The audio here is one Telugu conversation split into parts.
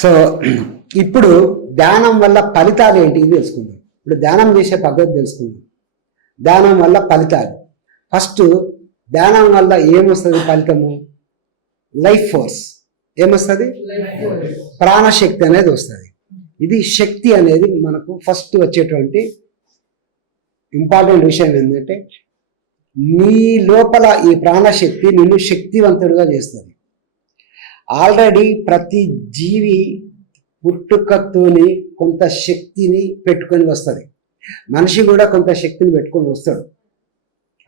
సో ఇప్పుడు ధ్యానం వల్ల ఫలితాలు ఏంటి తెలుసుకుందాం. ఇప్పుడు ధ్యానం చేసే పద్ధతి తెలుసుకుందాం. ధ్యానం వల్ల ఫలితాలు. ఫస్ట్ ధ్యానం వల్ల ఏమొస్తుంది ఫలితము? Life force. ఏమొస్తుంది? ప్రాణశక్తి అనేది వస్తుంది. ఇది శక్తి అనేది మనకు ఫస్ట్ వచ్చేటువంటి ఇంపార్టెంట్ విషయం ఏంటంటే, నీ లోపల ఈ ప్రాణశక్తి నిన్ను శక్తివంతుడిగా చేస్తుంది. ఆల్రెడీ ప్రతి జీవి పుట్టుకతోని కొంత శక్తిని పెట్టుకొని వస్తుంది. మనిషి కూడా కొంత శక్తిని పెట్టుకొని వస్తాడు,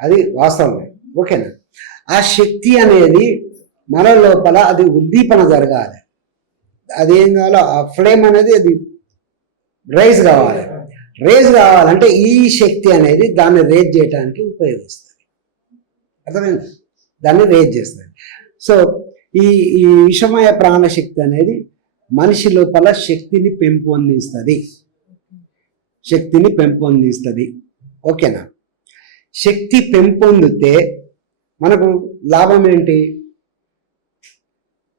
అది వాస్తవమే. ఓకేనా? ఆ శక్తి అనేది మన లోపల అది ఉద్దీపన జరగాలి. అదేం కావాలో ఆ ఫ్లేమ్ అనేది అది రైజ్ కావాలి. రేజ్ కావాలంటే ఈ శక్తి అనేది దాన్ని రేజ్ చేయడానికి ఉపయోగిస్తుంది. అర్థమైంది? దాన్ని రేజ్ చేస్తుంది. సో ఈ ఈ విషమయ ప్రాణశక్తి అనేది మనిషి లోపల శక్తిని పెంపొందిస్తుంది. ఓకేనా? శక్తి పెంపొందితే మనకు లాభం ఏంటి?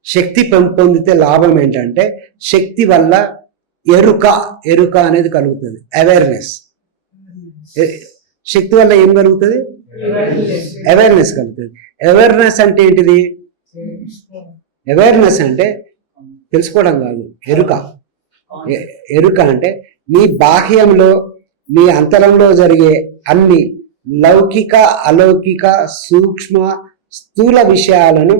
శక్తి పెంపొందితే లాభం ఏంటంటే, శక్తి వల్ల ఎరుక అనేది కలుగుతుంది. అవేర్నెస్. శక్తి వల్ల ఏం కలుగుతుంది? అవేర్నెస్ కలుగుతుంది. అవేర్నెస్ అంటే ఏంటిది? అవేర్నెస్ అంటే తెలుసుకోవడం కాదు, ఎరుక అంటే నీ బాహ్యంలో నీ అంతరంలో జరిగే అన్ని లౌకిక అలౌకిక సూక్ష్మ స్థూల విషయాలను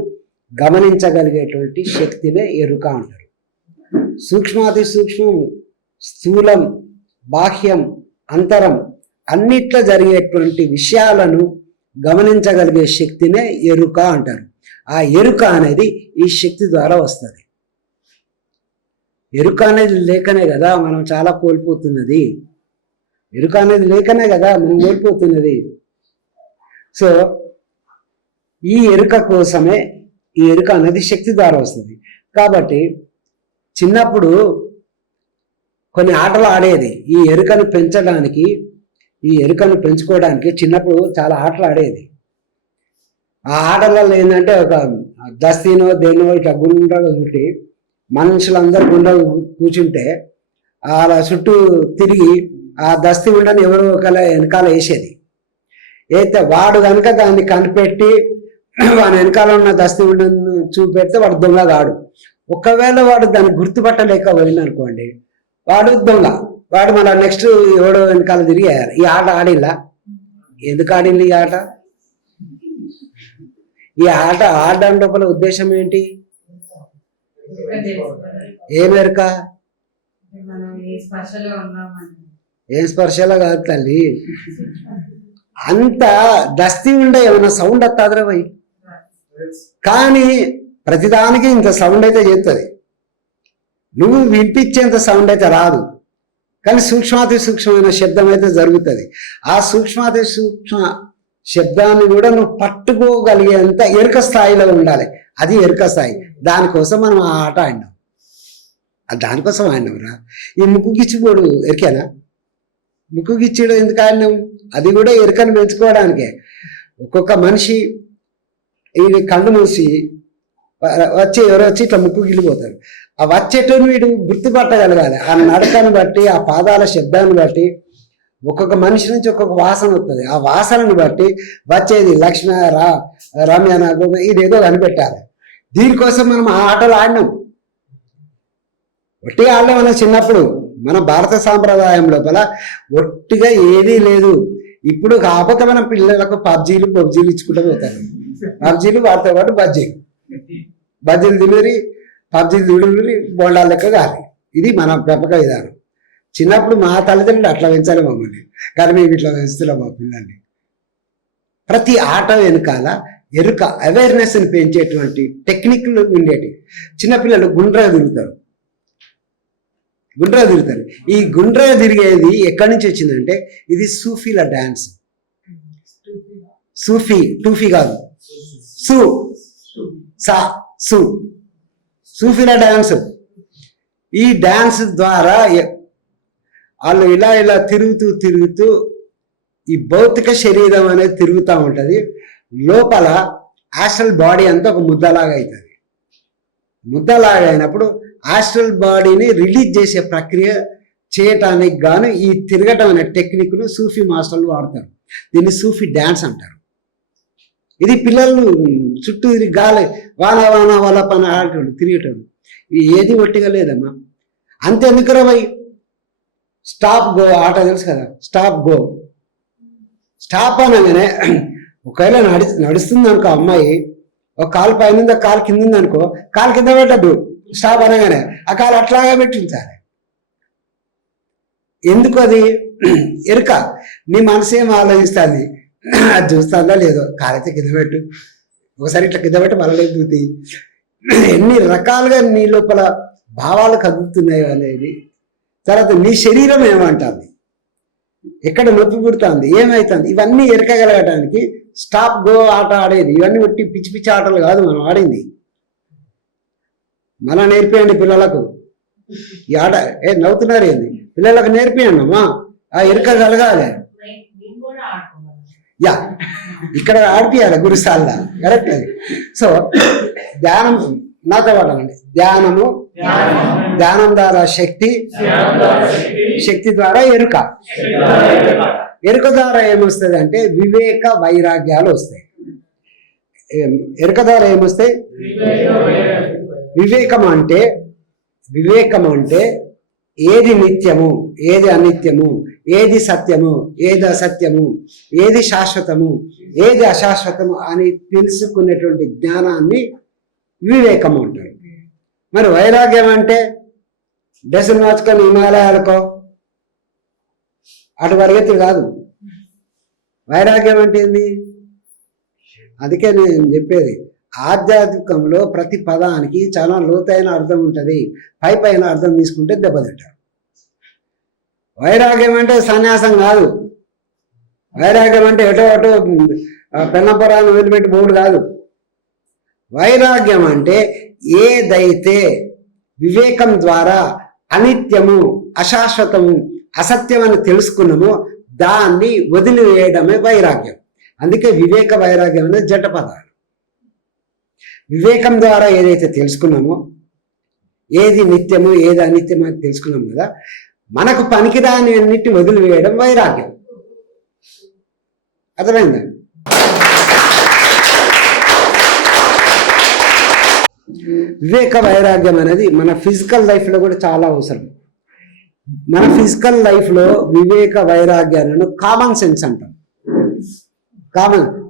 గమనించగలిగేటువంటి శక్తినే ఎరుక అంటారు. సూక్ష్మాతి సూక్ష్మం, స్థూలం, బాహ్యం, అంతరం అన్నిట్లో జరిగేటువంటి విషయాలను గమనించగలిగే శక్తినే ఎరుక అంటారు. ఆ ఎరుక అనేది ఈ శక్తి ద్వారా వస్తుంది. ఎరుక అనేది లేకనే కదా మనం చాలా కోల్పోతున్నది. ఎరుక అనేది లేకనే కదా మనం కోల్పోతున్నది. సో ఈ ఎరుక కోసమే ఈ ఎరుక అనేది శక్తి ద్వారా వస్తుంది. కాబట్టి చిన్నప్పుడు కొన్ని ఆటలు ఆడేది. ఈ ఎరుకను పెంచుకోవడానికి చిన్నప్పుడు చాలా ఆటలు ఆడేది. ఆ ఆటలలో ఏంటంటే, ఒక దస్తీనో దేనో ఇట్లా గుండ్రగా చుట్టి మనుషులందరూ గుండ్రగా కూర్చుంటే అలా చుట్టూ తిరిగి ఆ దస్తీ ఉండని ఎవరో ఒకళ్ళ వెనకాల వేసేది. అయితే వాడు కనుక దాన్ని కనిపెట్టి వాడి వెనకాల ఉన్న దస్తీ ఉండను చూపెడితే వాడు దొంగ కాడు. ఒకవేళ వాడు దాన్ని గుర్తుపట్టలేక పోయిందనుకోండి, వాడు దొంగ. వాడు మళ్ళీ నెక్స్ట్ ఎవడో వెనకాల తిరిగి వేయాలి. ఈ ఆట ఆడిల్లా? ఎందుకు ఆడింది ఈ ఆట? ఈ ఆట ఆడడం లోపల ఉద్దేశం ఏంటి? ఏమెరక? ఏం స్పర్శలో కాదు తల్లి. అంత దస్తీ ఉండే ఏమైనా సౌండ్ వస్తుందిరా పోయి. కానీ ప్రతిదానికి ఇంత సౌండ్ అయితే చేస్తుంది. నువ్వు వినిపించేంత సౌండ్ అయితే రాదు, కానీ సూక్ష్మాతి సూక్ష్మమైన శబ్దం అయితే జరుగుతుంది. ఆ సూక్ష్మాతి సూక్ష్మ శబ్దాన్ని కూడా నువ్వు పట్టుకోగలిగేంత ఎరుక స్థాయిలో ఉండాలి. అది ఎరుక స్థాయి. దానికోసం మనం ఆ ఆట ఆడినాం. దానికోసం ఆడినాంరా. ఈ ముక్కు గిచ్చిపోడు ఎరికేనా? ముక్కు గిచ్చడం ఎందుకు ఆడినాం? అది కూడా ఎరుకను పెంచుకోవడానికే. ఒక్కొక్క మనిషి ఈ కళ్ళు మూసి ఎవరో వచ్చి ఇట్లా ముక్కు గిల్లిపోతారు. ఆ వచ్చేటోని వీడు గుర్తుపట్టగలగాలి. ఆ నడకను బట్టి, ఆ పాదాల శబ్దాన్ని బట్టి ఒక్కొక్క మనిషి నుంచి ఒక్కొక్క వాసన వస్తుంది. ఆ వాసనను బట్టి వచ్చేది లక్ష్మ రమ్య నాకు ఇదేదో కనిపెట్టాలి. దీనికోసం మనం ఆ ఆటలు ఆడినాం. ఒట్టిగా ఆడలేమన్నా చిన్నప్పుడు. మన భారత సాంప్రదాయం లోపల ఒట్టిగా ఏదీ లేదు. ఇప్పుడు కాకపోతే మనం పిల్లలకు పబ్జీలు ఇచ్చుకుంటూ పోతారు. పబ్జీలు వాటితో పాటు బజ్జీలు తినరి, పబ్జీలు తినరి, బోండాల లెక్క కాదు. ఇది మన పెంపక విధానం. చిన్నప్పుడు మా తల్లిదండ్రులు అట్లా పెంచాలి మమ్మల్ని, కానీ మేము ఇట్లా పెంచుతున్నాం మా పిల్లల్ని. ప్రతి ఆట వెనకాల ఎరుక, అవేర్నెస్ని పెంచేటువంటి టెక్నిక్లు ఉండేటి. చిన్నపిల్లలు గుండ్రగా తిరుగుతారు. ఈ గుండ్రగా తిరిగేది ఎక్కడి నుంచి వచ్చిందంటే, ఇది సూఫీల డాన్స్. టూఫీ కాదు, సూఫీల డాన్స్. ఈ డాన్స్ ద్వారా వాళ్ళు ఇలా తిరుగుతూ ఈ భౌతిక శరీరం అనేది తిరుగుతూ ఉంటుంది. లోపల యాస్ట్రల్ బాడీ అంతా ఒక ముద్దలాగా అవుతుంది. ముద్దలాగా అయినప్పుడు ఆస్ట్రల్ బాడీని రిలీజ్ చేసే ప్రక్రియ చేయటానికి గాను ఈ తిరగటం అనే టెక్నిక్ను సూఫీ మాస్టర్లు వాడతారు. దీన్ని సూఫీ డ్యాన్స్ అంటారు. ఇది పిల్లలు చుట్టూ ఇది గాలి వాన వాన వాళ్ళ పని ఆడేటోళ్ళు తిరిగేటోళ్ళు. ఏది ఒట్టిగా లేదమ్మా. అంతెందుకురా భయ్, స్టాప్ గో ఆట తెలుసు కదా, స్టాప్ గో. స్టాప్ అనగానే ఒకవేళ నడుస్తుంది అనుకో అమ్మాయి, ఒక కాలు పైన ఉంది, కాలు కింద ఉంది అనుకో, కాలు కింద పెట్టద్దు. స్టాప్ అనగానే ఆ కాలు అట్లాగా పెట్టించాలి. ఎందుకు? అది ఎరుక. నీ మనసు ఏం ఆలోచిస్తుంది, అది చూస్తుందా లేదో. కాలైతే కింద పెట్టు, ఒకసారి ఇట్లా కింద పెట్టి మళ్ళీ దిగుతాయి. ఎన్ని రకాలుగా నీ లోపల భావాలు కదులుతున్నాయో అనేది. తర్వాత నీ శరీరం ఏమంటుంది, ఎక్కడ నొప్పి పుడుతుంది, ఏమవుతుంది, ఇవన్నీ ఎరకగలగడానికి స్టాప్ గో ఆట ఆడేది. ఇవన్నీ ఒట్టి పిచ్చి పిచ్చి ఆటలు కాదు మనం ఆడింది. మన నేర్పియండి పిల్లలకు ఈ ఆట. నవ్వుతున్నారు ఏంది? పిల్లలకు నేర్పియండి అమ్మా, ఆ ఎరక కలగాలి. యా, ఇక్కడ ఆడిపియాలి గురుసాల. కరెక్ట్ అది. సో ధ్యానం నాతో వాడాలండి. ధ్యానము, ధ్యానం ద్వారా శక్తి, శక్తి ద్వారా ఎరుక. ఎరుక ద్వారా ఏమొస్తుంది అంటే వివేక వైరాగ్యాలు వస్తాయి. ఎరుక ద్వారా ఏమొస్తాయి? వివేకం అంటే ఏది నిత్యము, ఏది అనిత్యము, ఏది సత్యము, ఏది అసత్యము, ఏది శాశ్వతము, ఏది అశాశ్వతము అని తెలుసుకునేటువంటి జ్ఞానాన్ని వివేకము అంటారు. మరి వైరాగ్యం అంటే డ్రెస్సులు మార్చుకొని హిమాలయాలకో అటు పరిగెత్తులు కాదు. వైరాగ్యం అంటే ఏంది? అందుకే నేను చెప్పేది, ఆధ్యాత్మికంలో ప్రతి పదానికి చాలా లోతైన అర్థం ఉంటుంది. పైన అర్థం తీసుకుంటే దెబ్బతింటారు. వైరాగ్యం అంటే సన్యాసం కాదు. వైరాగ్యం అంటే ఎటో అటో పెన్నపురాన్ని వదిలిపెట్టి పోడు కాదు. వైరాగ్యం అంటే ఏదైతే వివేకం ద్వారా అనిత్యము, అశాశ్వతము, అసత్యం అని తెలుసుకున్నామో దాన్ని వదిలివేయడమే వైరాగ్యం. అందుకే వివేక వైరాగ్యం అనేది జంట పదాలు. వివేకం ద్వారా ఏదైతే తెలుసుకున్నామో, ఏది నిత్యము ఏది అనిత్యము అని తెలుసుకున్నాం కదా, మనకు పనికిరాని అన్నిటి వదిలివేయడం వైరాగ్యం. అర్థమైందా? వివేక వైరాగ్యం అనేది మన ఫిజికల్ లైఫ్లో కూడా చాలా అవసరం. మన ఫిజికల్ లైఫ్లో వివేక వైరాగ్యాలను కామన్ సెన్స్ అంటాం.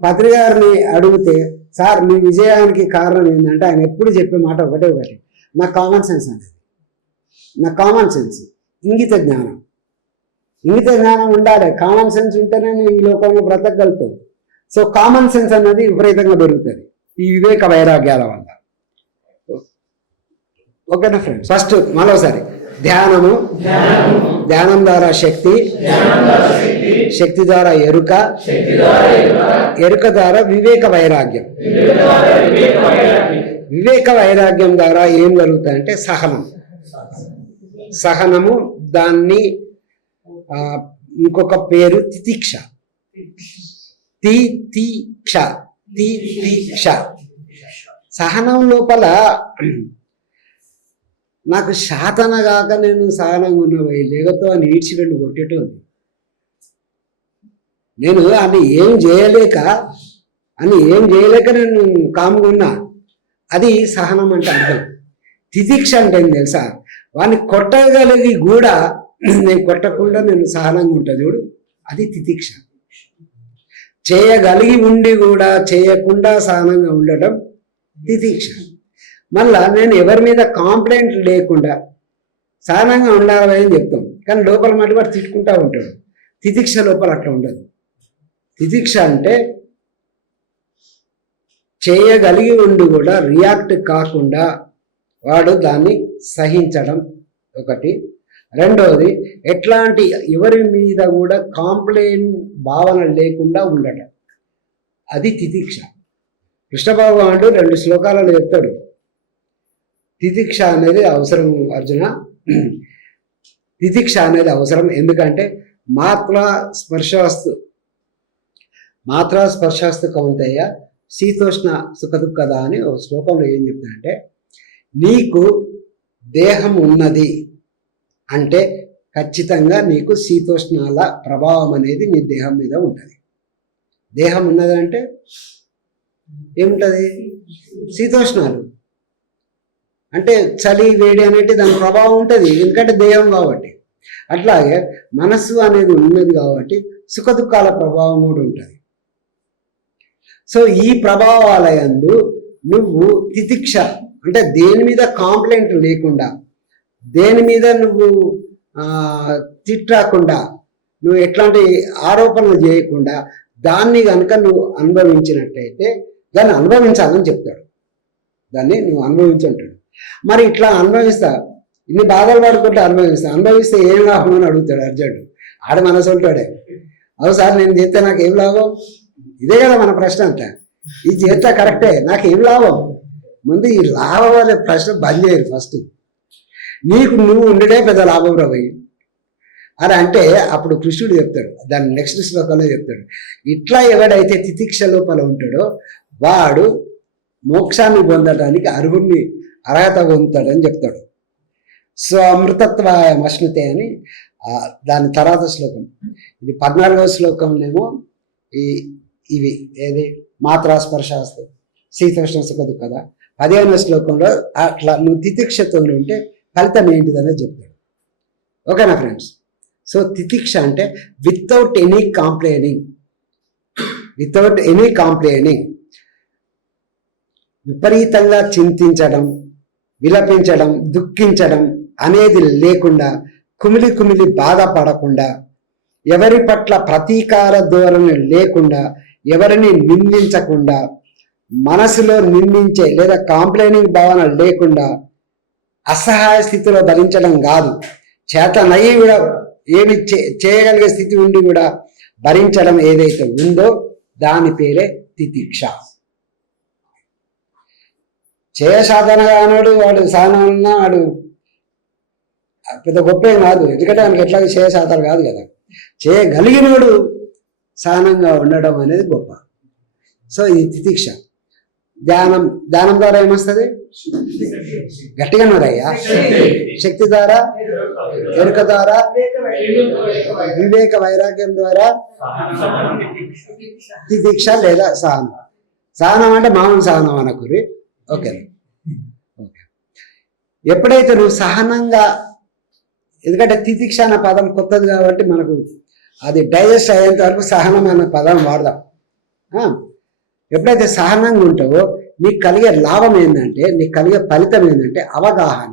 పత్రి గారిని అడిగితే, సార్ మీ విజయానికి కారణం ఏంటంటే ఆయన ఎప్పుడు చెప్పే మాట ఒకటే, నా కామన్ సెన్స్ అనేది. నా కామన్ సెన్స్, ఇంగిత జ్ఞానం. ఇంగిత జ్ఞానం ఉండాలి. కామన్ సెన్స్ ఉంటేనే ఈ లోకంలో బ్రతకగలుగుతాం. సో కామన్ సెన్స్ అనేది విపరీతంగా పెరుగుతుంది ఈ వివేక వైరాగ్యాల వల్ల. ఓకేనా ఫ్రెండ్స్? ఫస్ట్ మరోసారి ధ్యానము, ధ్యానం ద్వారా శక్తి, శక్తి ద్వారా ఎరుక, ఎరుక ద్వారా వివేక వైరాగ్యం. వివేక వైరాగ్యం ద్వారా ఏం జరుగుతుందంటే సహనం. సహనము, దాన్ని ఇంకొక పేరు తితిక్ష. తితిక్ష. సహనం లోపల నాకు శాతన కాక నేను సహనంగా ఉన్నవి లేకపోతే అని ఈడ్చిపెట్టి కొట్టేటోది. నేను అని ఏం చేయలేక నేను కామ్గా ఉన్నా. అది సహనం అంటే అర్థం. తితిక్ష అంటే ఏం తెలుసా? వాడిని కొట్టగలిగి కూడా నేను కొట్టకుండా నేను సహనంగా ఉంటా చూడు, అది తితిక్ష. చేయగలిగి ఉండి కూడా చేయకుండా సహనంగా ఉండటం తితిక్ష. మళ్ళా నేను ఎవరి మీద కాంప్లైంట్ లేకుండా సహనంగా ఉండాలి అని చెప్తాం, కానీ లోపల మళ్ళీ వాడు తిట్టుకుంటా ఉంటాడు. తితిక్ష లోపల అట్లా ఉండదు. తితిక్ష అంటే చేయగలిగి ఉండి కూడా రియాక్ట్ కాకుండా వాడు దాన్ని సహించడం ఒకటి. రెండవది, ఎట్లాంటి ఎవరి మీద కూడా కాంప్లైంట్ భావన లేకుండా ఉండటం, అది తితిక్ష. కృష్ణ భగవానుడు 2 శ్లోకాలలో చెప్తాడు, తితిక్ష అనేది అవసరం అర్జున. తితిక్ష అనేది అవసరం. ఎందుకంటే మాత్రా స్పర్శాస్తు కౌంతయ్య శీతోష్ణ సుఖ దుఃఖద అని ఒక శ్లోకంలో ఏం చెప్తానంటే, నీకు దేహం ఉన్నది అంటే ఖచ్చితంగా నీకు శీతోష్ణాల ప్రభావం అనేది నీ దేహం మీద ఉంటుంది. దేహం ఉన్నది అంటే ఏముంటుంది? శీతోష్ణాలు అంటే చలి వేడి అనేది దాని ప్రభావం ఉంటుంది, ఎందుకంటే దేహం కాబట్టి. అట్లాగే మనస్సు అనేది ఉన్నది కాబట్టి సుఖ దుఃఖాల ప్రభావం కూడా ఉంటుంది. సో ఈ ప్రభావాల యందు నువ్వు తితిక్ష అంటే దేని మీద కాంప్లైంట్ లేకుండా, దేని మీద నువ్వు తిట్టకుండా, నువ్వు ఎట్లాంటి ఆరోపణలు చేయకుండా దాన్ని కనుక నువ్వు అనుభవించినట్టయితే దాన్ని అనుభవించాలని చెప్తాడు. దాన్ని నువ్వు అనుభవించుంటాడు. మరి ఇట్లా అనుభవిస్తా, ఇన్ని బాధలు పడుకుంటే అనుభవిస్తే ఏం లాభం అని అడుగుతాడు అర్జునుడు. ఆడ మనసు ఉంటాడే, అవు సార్ నేను చేస్తే నాకు ఏం లాభం? ఇదే కదా మన ప్రశ్న అంతా. ఇది చేస్తే కరెక్టే, నాకేం లాభం? ముందు ఈ లాభం అనే ప్రశ్న బంద్ చేయరు. ఫస్ట్ నీకు నువ్వు ఉండడే పెద్ద లాభం రవయ్యి అని అంటే అప్పుడు కృష్ణుడు చెప్తాడు, దాన్ని నెక్స్ట్ శ్లోకంలో చెప్తాడు, ఇట్లా ఎవడైతే తితిక్ష లోపల ఉంటాడో వాడు మోక్షాన్ని పొందడానికి అర్హత పొందుతాడని చెప్తాడు. సో అమృతత్వాయ మశ్నుతే అని దాని తర్వాత శ్లోకం. ఇది 14వ శ్లోకంలోనేమో ఇవి ఏది మాత్రాస్పర్శాస్తు శీతోష్ణ సుఖ దుఃఖద. 15వ శ్లోకంలో అట్లా నువ్వు తితిక్షతో ఉంటే ఫలితం ఏంటిదనేది చెప్తాడు. ఓకేనా ఫ్రెండ్స్? సో తితిక్ష అంటే వితౌట్ ఎనీ కాంప్లైనింగ్, విపరీతంగా చింతించడం, విలపించడం, దుఃఖించడం అనేది లేకుండా, కుమిలి బాధపడకుండా, ఎవరి పట్ల ప్రతీకార ధోరణి లేకుండా, ఎవరిని నిందించకుండా, మనసులో నిందించే లేదా కాంప్లైనింగ్ భావన లేకుండా, అసహాయ స్థితిలో భరించడం కాదు, చేతనయ్యి కూడా ఏమి చేయగలిగే స్థితి ఉండి కూడా భరించడం ఏదైతే ఉందో దాని పేరే తితిక్ష. సాధన కానోడు వాడు సాధన వాడు పెద్ద గొప్పేం కాదు, ఎందుకంటే ఆయనకి ఎట్లాగే సాధన కాదు కదా. చేయగలిగినోడు సహనంగా ఉండడం అనేది గొప్ప. సో ఇది తితిక్ష. ధ్యానం ద్వారా ఏమొస్తుంది? గట్టిగా నోరయ్యా. శక్తి ద్వారా, ఎరుక ద్వారా, వివేక వైరాగ్యం ద్వారా తితిక్ష లేదా సహనం. సహనం అంటే మామూలు సహనం అనకురి. ఓకే. ఎప్పుడైతే నువ్వు సహనంగా, ఎందుకంటే తితిక్ష అనే పదం కొత్తది కాబట్టి మనకు అది డైజెస్ట్ అయ్యేంత వరకు సహనం అనే పదం వాడదాం. ఎప్పుడైతే సహనంగా ఉంటావో నీకు కలిగే లాభం ఏంటంటే, నీకు కలిగే ఫలితం ఏంటంటే అవగాహన.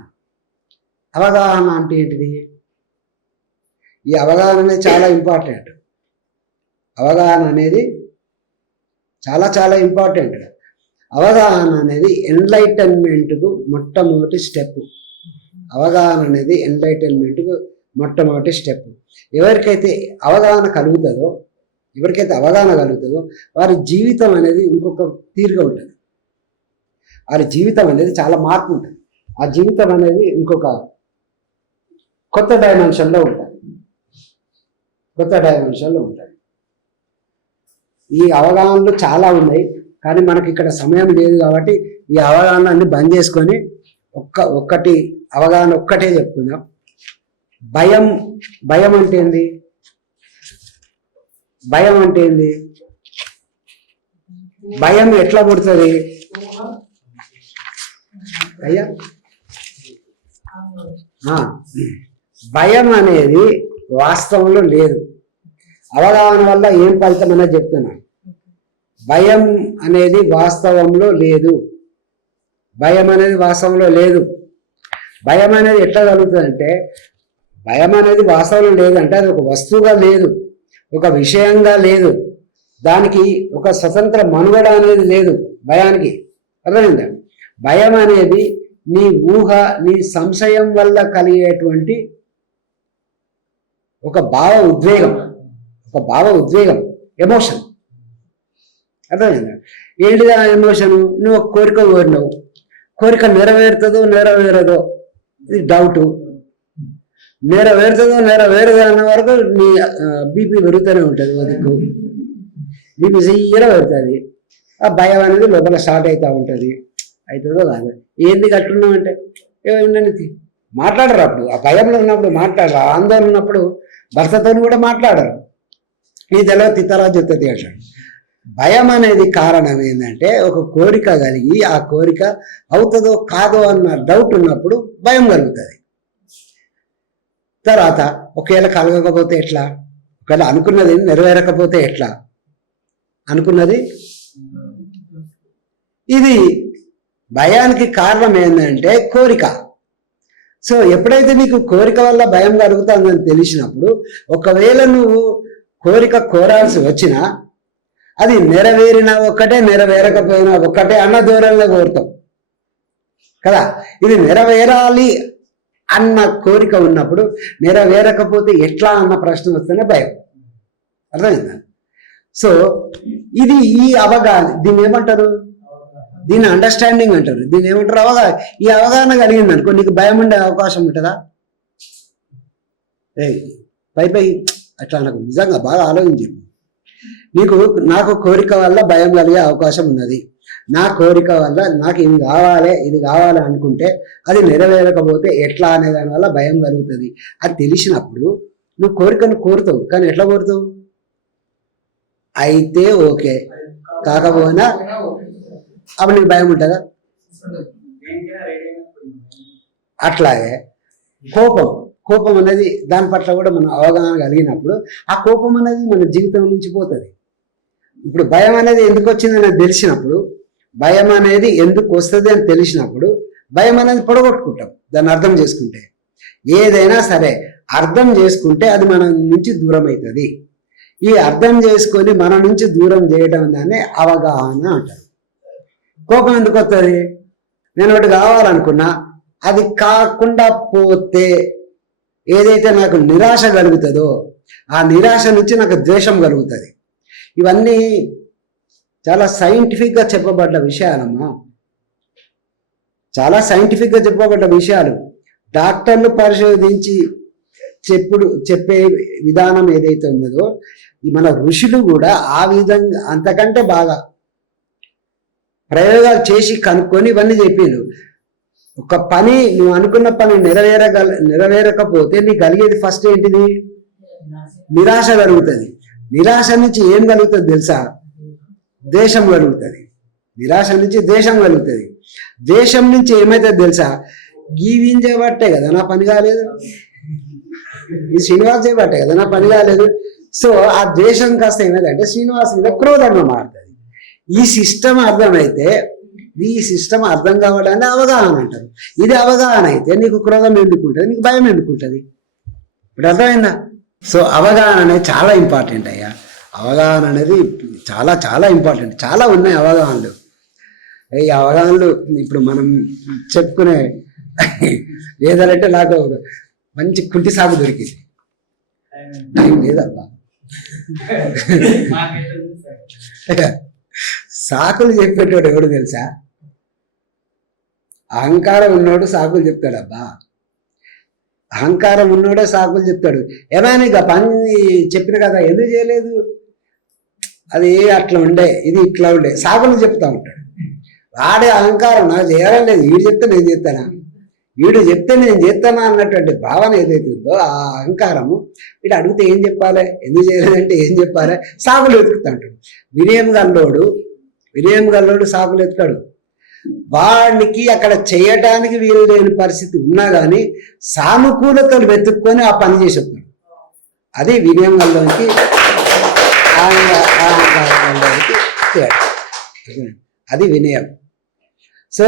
అవగాహన అంటే ఏంటిది? ఈ అవగాహన అనేది చాలా ఇంపార్టెంట్. అవగాహన అనేది చాలా చాలా ఇంపార్టెంట్. అవగాహన అనేది ఎన్లైటన్మెంట్కు మొట్టమొదటి స్టెప్. అవగాహన అనేది ఎన్లైటన్మెంట్కు మొట్టమొదటి స్టెప్. ఎవరికైతే అవగాహన కలుగుతుందో వారి జీవితం అనేది ఇంకొక తీరుగా ఉంటుంది. వారి జీవితం అనేది చాలా మార్పు ఉంటుంది. ఆ జీవితం అనేది ఇంకొక కొత్త డైమెన్షన్లో ఉంటుంది. ఈ అవగాహనలు చాలా ఉన్నాయి, కానీ మనకి ఇక్కడ సమయం లేదు కాబట్టి ఈ అవగాహన అన్ని బంద్ చేసుకొని ఒక్కటి అవగాహన ఒక్కటే చెప్పుకుందాం. భయం అంటే ఏంది? భయం ఎట్లా పుడుతుంది అయ్యా? భయం అనేది వాస్తవంలో లేదు. అవగాహన వల్ల ఏం ఫలితం అనేది చెప్తున్నాను. భయం అనేది వాస్తవంలో లేదు. భయం అనేది ఎట్లా కలుగుతుందంటే, భయం అనేది వాస్తవంలో లేదంటే అది ఒక వస్తువుగా లేదు, ఒక విషయంగా లేదు, దానికి ఒక స్వతంత్ర మనుగడ అనేది లేదు భయానికి. అర్థమైందా? భయం అనేది నీ ఊహ, నీ సంశయం వల్ల కలిగేటువంటి ఒక భావ ఉద్వేగం, ఎమోషన్. అర్థమైందా? ఏంటిదా ఎమోషను? నువ్వు ఒక కోరిక కోరినావు, కోరిక నెరవేరదో ఇది డౌటు. నెరవేరుతుందో అన్న వరకు నీ బీపీ పెరుగుతూనే ఉంటుంది. వదికు బీపీ సీయర పెడుతుంది. ఆ భయం అనేది లోపల స్టార్ట్ అవుతూ ఉంటుంది. అవుతుందో కాదు. ఏంది కట్టున్నావు అంటే ఏమైందని మాట్లాడరు. అప్పుడు ఆ భయంలో ఉన్నప్పుడు మాట్లాడరు, ఆ ఆందోళన ఉన్నప్పుడు భర్తతో కూడా మాట్లాడరు. నీ తెలియదు తిత్తరా చెప్తుంది అంటాడు. భయం అనేది కారణం ఏంటంటే ఒక కోరిక కలిగి ఆ కోరిక అవుతుందో కాదో అన్న డౌట్ ఉన్నప్పుడు భయం కలుగుతుంది. తర్వాత ఒకవేళ కలగకపోతే ఎట్లా, ఒకవేళ అనుకున్నది నెరవేరకపోతే ఎట్లా, అనుకున్నది ఇది భయానికి కారణం ఏంటంటే కోరిక. సో ఎప్పుడైతే నీకు కోరిక వల్ల భయం కలుగుతుందని తెలిసినప్పుడు ఒకవేళ నువ్వు కోరిక కోరాల్సి వచ్చినా అది నెరవేరినా ఒక్కటే, నెరవేరకపోయినా ఒక్కటే అన్న దూరంలో కోరుతాం కదా. ఇది నెరవేరాలి అన్న కోరిక ఉన్నప్పుడు నెరవేరకపోతే ఎట్లా అన్న ప్రశ్న వస్తేనే భయం. అర్థమైందా? సో ఇది ఈ అవగాహన, దీన్ని ఏమంటారు, దీన్ని అండర్స్టాండింగ్ అంటారు. దీన్ని ఏమంటారు? అవగాహన. ఈ అవగాహన కలిగింది అనుకో నీకు భయం ఉండే అవకాశం ఉంటుందా? పై పై అట్లా నాకు నిజంగా బాగా ఆలోచించి, నాకు కోరిక వల్ల భయం కలిగే అవకాశం ఉన్నది, నా కోరిక వల్ల నాకు ఇది కావాలి అనుకుంటే అది నెరవేరకపోతే ఎట్లా అనే దాని వల్ల భయం కలుగుతుంది అది తెలిసినప్పుడు నువ్వు కోరికను కోరుతావు. కానీ ఎట్లా కోరుతావు? అయితే ఓకే, కాకపోయినా అప్పుడు నీకు భయం ఉంటుందా? అట్లాగే కోపం అనేది దాని పట్ల కూడా మనం అవగాహన కలిగినప్పుడు ఆ కోపం అనేది మన జీవితం నుంచి పోతుంది. ఇప్పుడు భయం అనేది ఎందుకు వచ్చిందని తెలిసినప్పుడు, భయం అనేది ఎందుకు వస్తుంది అని తెలిసినప్పుడు భయం అనేది పొడగొట్టుకుంటాం. దాన్ని అర్థం చేసుకుంటే, ఏదైనా సరే అర్థం చేసుకుంటే అది మన నుంచి దూరం అవుతుంది. ఈ అర్థం చేసుకొని మన నుంచి దూరం చేయడం దాన్ని అవగాహన అంటారు. కోపం ఎందుకు వస్తుంది? నేను ఒకటి కావాలనుకున్నా అది కాకుండా పోతే ఏదైతే నాకు నిరాశ కలుగుతుందో ఆ నిరాశ నుంచి నాకు ద్వేషం కలుగుతుంది. ఇవన్నీ చాలా సైంటిఫిక్గా చెప్పబడ్డ విషయాలమ్మా, చాలా సైంటిఫిక్గా చెప్పబడ్డ విషయాలు. డాక్టర్లు పరిశోధించి చెప్పే విధానం ఏదైతే ఉన్నదో మన ఋషులు కూడా ఆ విధంగా అంతకంటే బాగా ప్రయోగాలు చేసి కనుక్కొని ఇవన్నీ చెప్పారు. ఒక పని నువ్వు అనుకున్న పని నెరవేరకపోతే నీకు కలిగేది ఫస్ట్ ఏంటిది? నిరాశ కలుగుతుంది. నిరాశ నుంచి ఏం కలుగుతుంది తెలుసా? ద్వేషం కలుగుతుంది. నిరాశ నుంచి ద్వేషం కలుగుతుంది. ద్వేషం నుంచి ఏమైతుంది తెలుసా? గీవీం చేయబట్టే కదా నా పని కాలేదు, ఈ శ్రీనివాస్ చేయబట్టే కదా నా పని కాలేదు. సో ఆ ద్వేషం కాస్త ఏమైందంటే శ్రీనివాస్ మీద క్రోధంగా మారుతుంది. ఈ సిస్టమ్ అర్థమైతే, ఈ సిస్టమ్ అర్థం కావడాన్ని అవగాహన అంటారు. ఇది అవగాహన అయితే నీకు క్రోధం ఎందుకుంటుంది, నీకు భయం ఎందుకుంటుంది? ఇప్పుడు అర్థమైందా? సో అవగాహన అనేది చాలా ఇంపార్టెంట్ అయ్యా. అవగాహన అనేది చాలా చాలా ఇంపార్టెంట్. చాలా ఉన్నాయి అవగాహనలు. ఈ అవగాహనలు ఇప్పుడు మనం చెప్పుకునే ఏదంటే నాకు మంచి కుంటి సాగు దొరికింది. టైం లేదబ్బా. సాకులు చెప్పేటోడు ఎవడు తెలుసా? అహంకారం ఉన్నోడు సాకులు చెప్తాడబ్బా. అహంకారం ఉన్నోడే సాకులు చెప్తాడు. ఏమైనా ఇక పని చెప్పిన కదా ఎందుకు చేయలేదు, అది అట్లా ఉండే, ఇది ఇట్లా ఉండే, సాకులు చెప్తా ఉంటాడు. వాడే అహంకారం. నాకు చేయాలని లేదు, వీడు చెప్తే నేను చేస్తానా, వీడు చెప్తే నేను చేస్తానా అన్నటువంటి భావన ఏదైతే ఉందో ఆ అహంకారము. వీడు అడిగితే ఏం చెప్పాలి, ఎందుకు చేయలేదంటే ఏం చెప్పాలి, సాకులు వెతుకుతా ఉంటాడు. వినయం గల్లోడు సాకులు ఎత్తుతాడు. వాడికి అక్కడ చేయడానికి వీలు లేని పరిస్థితి ఉన్నా కానీ సానుకూలతలు వెతుక్కొని ఆ పని చేసేస్తాడు. అది వినయం గల్లోనికి అది వినయం. సో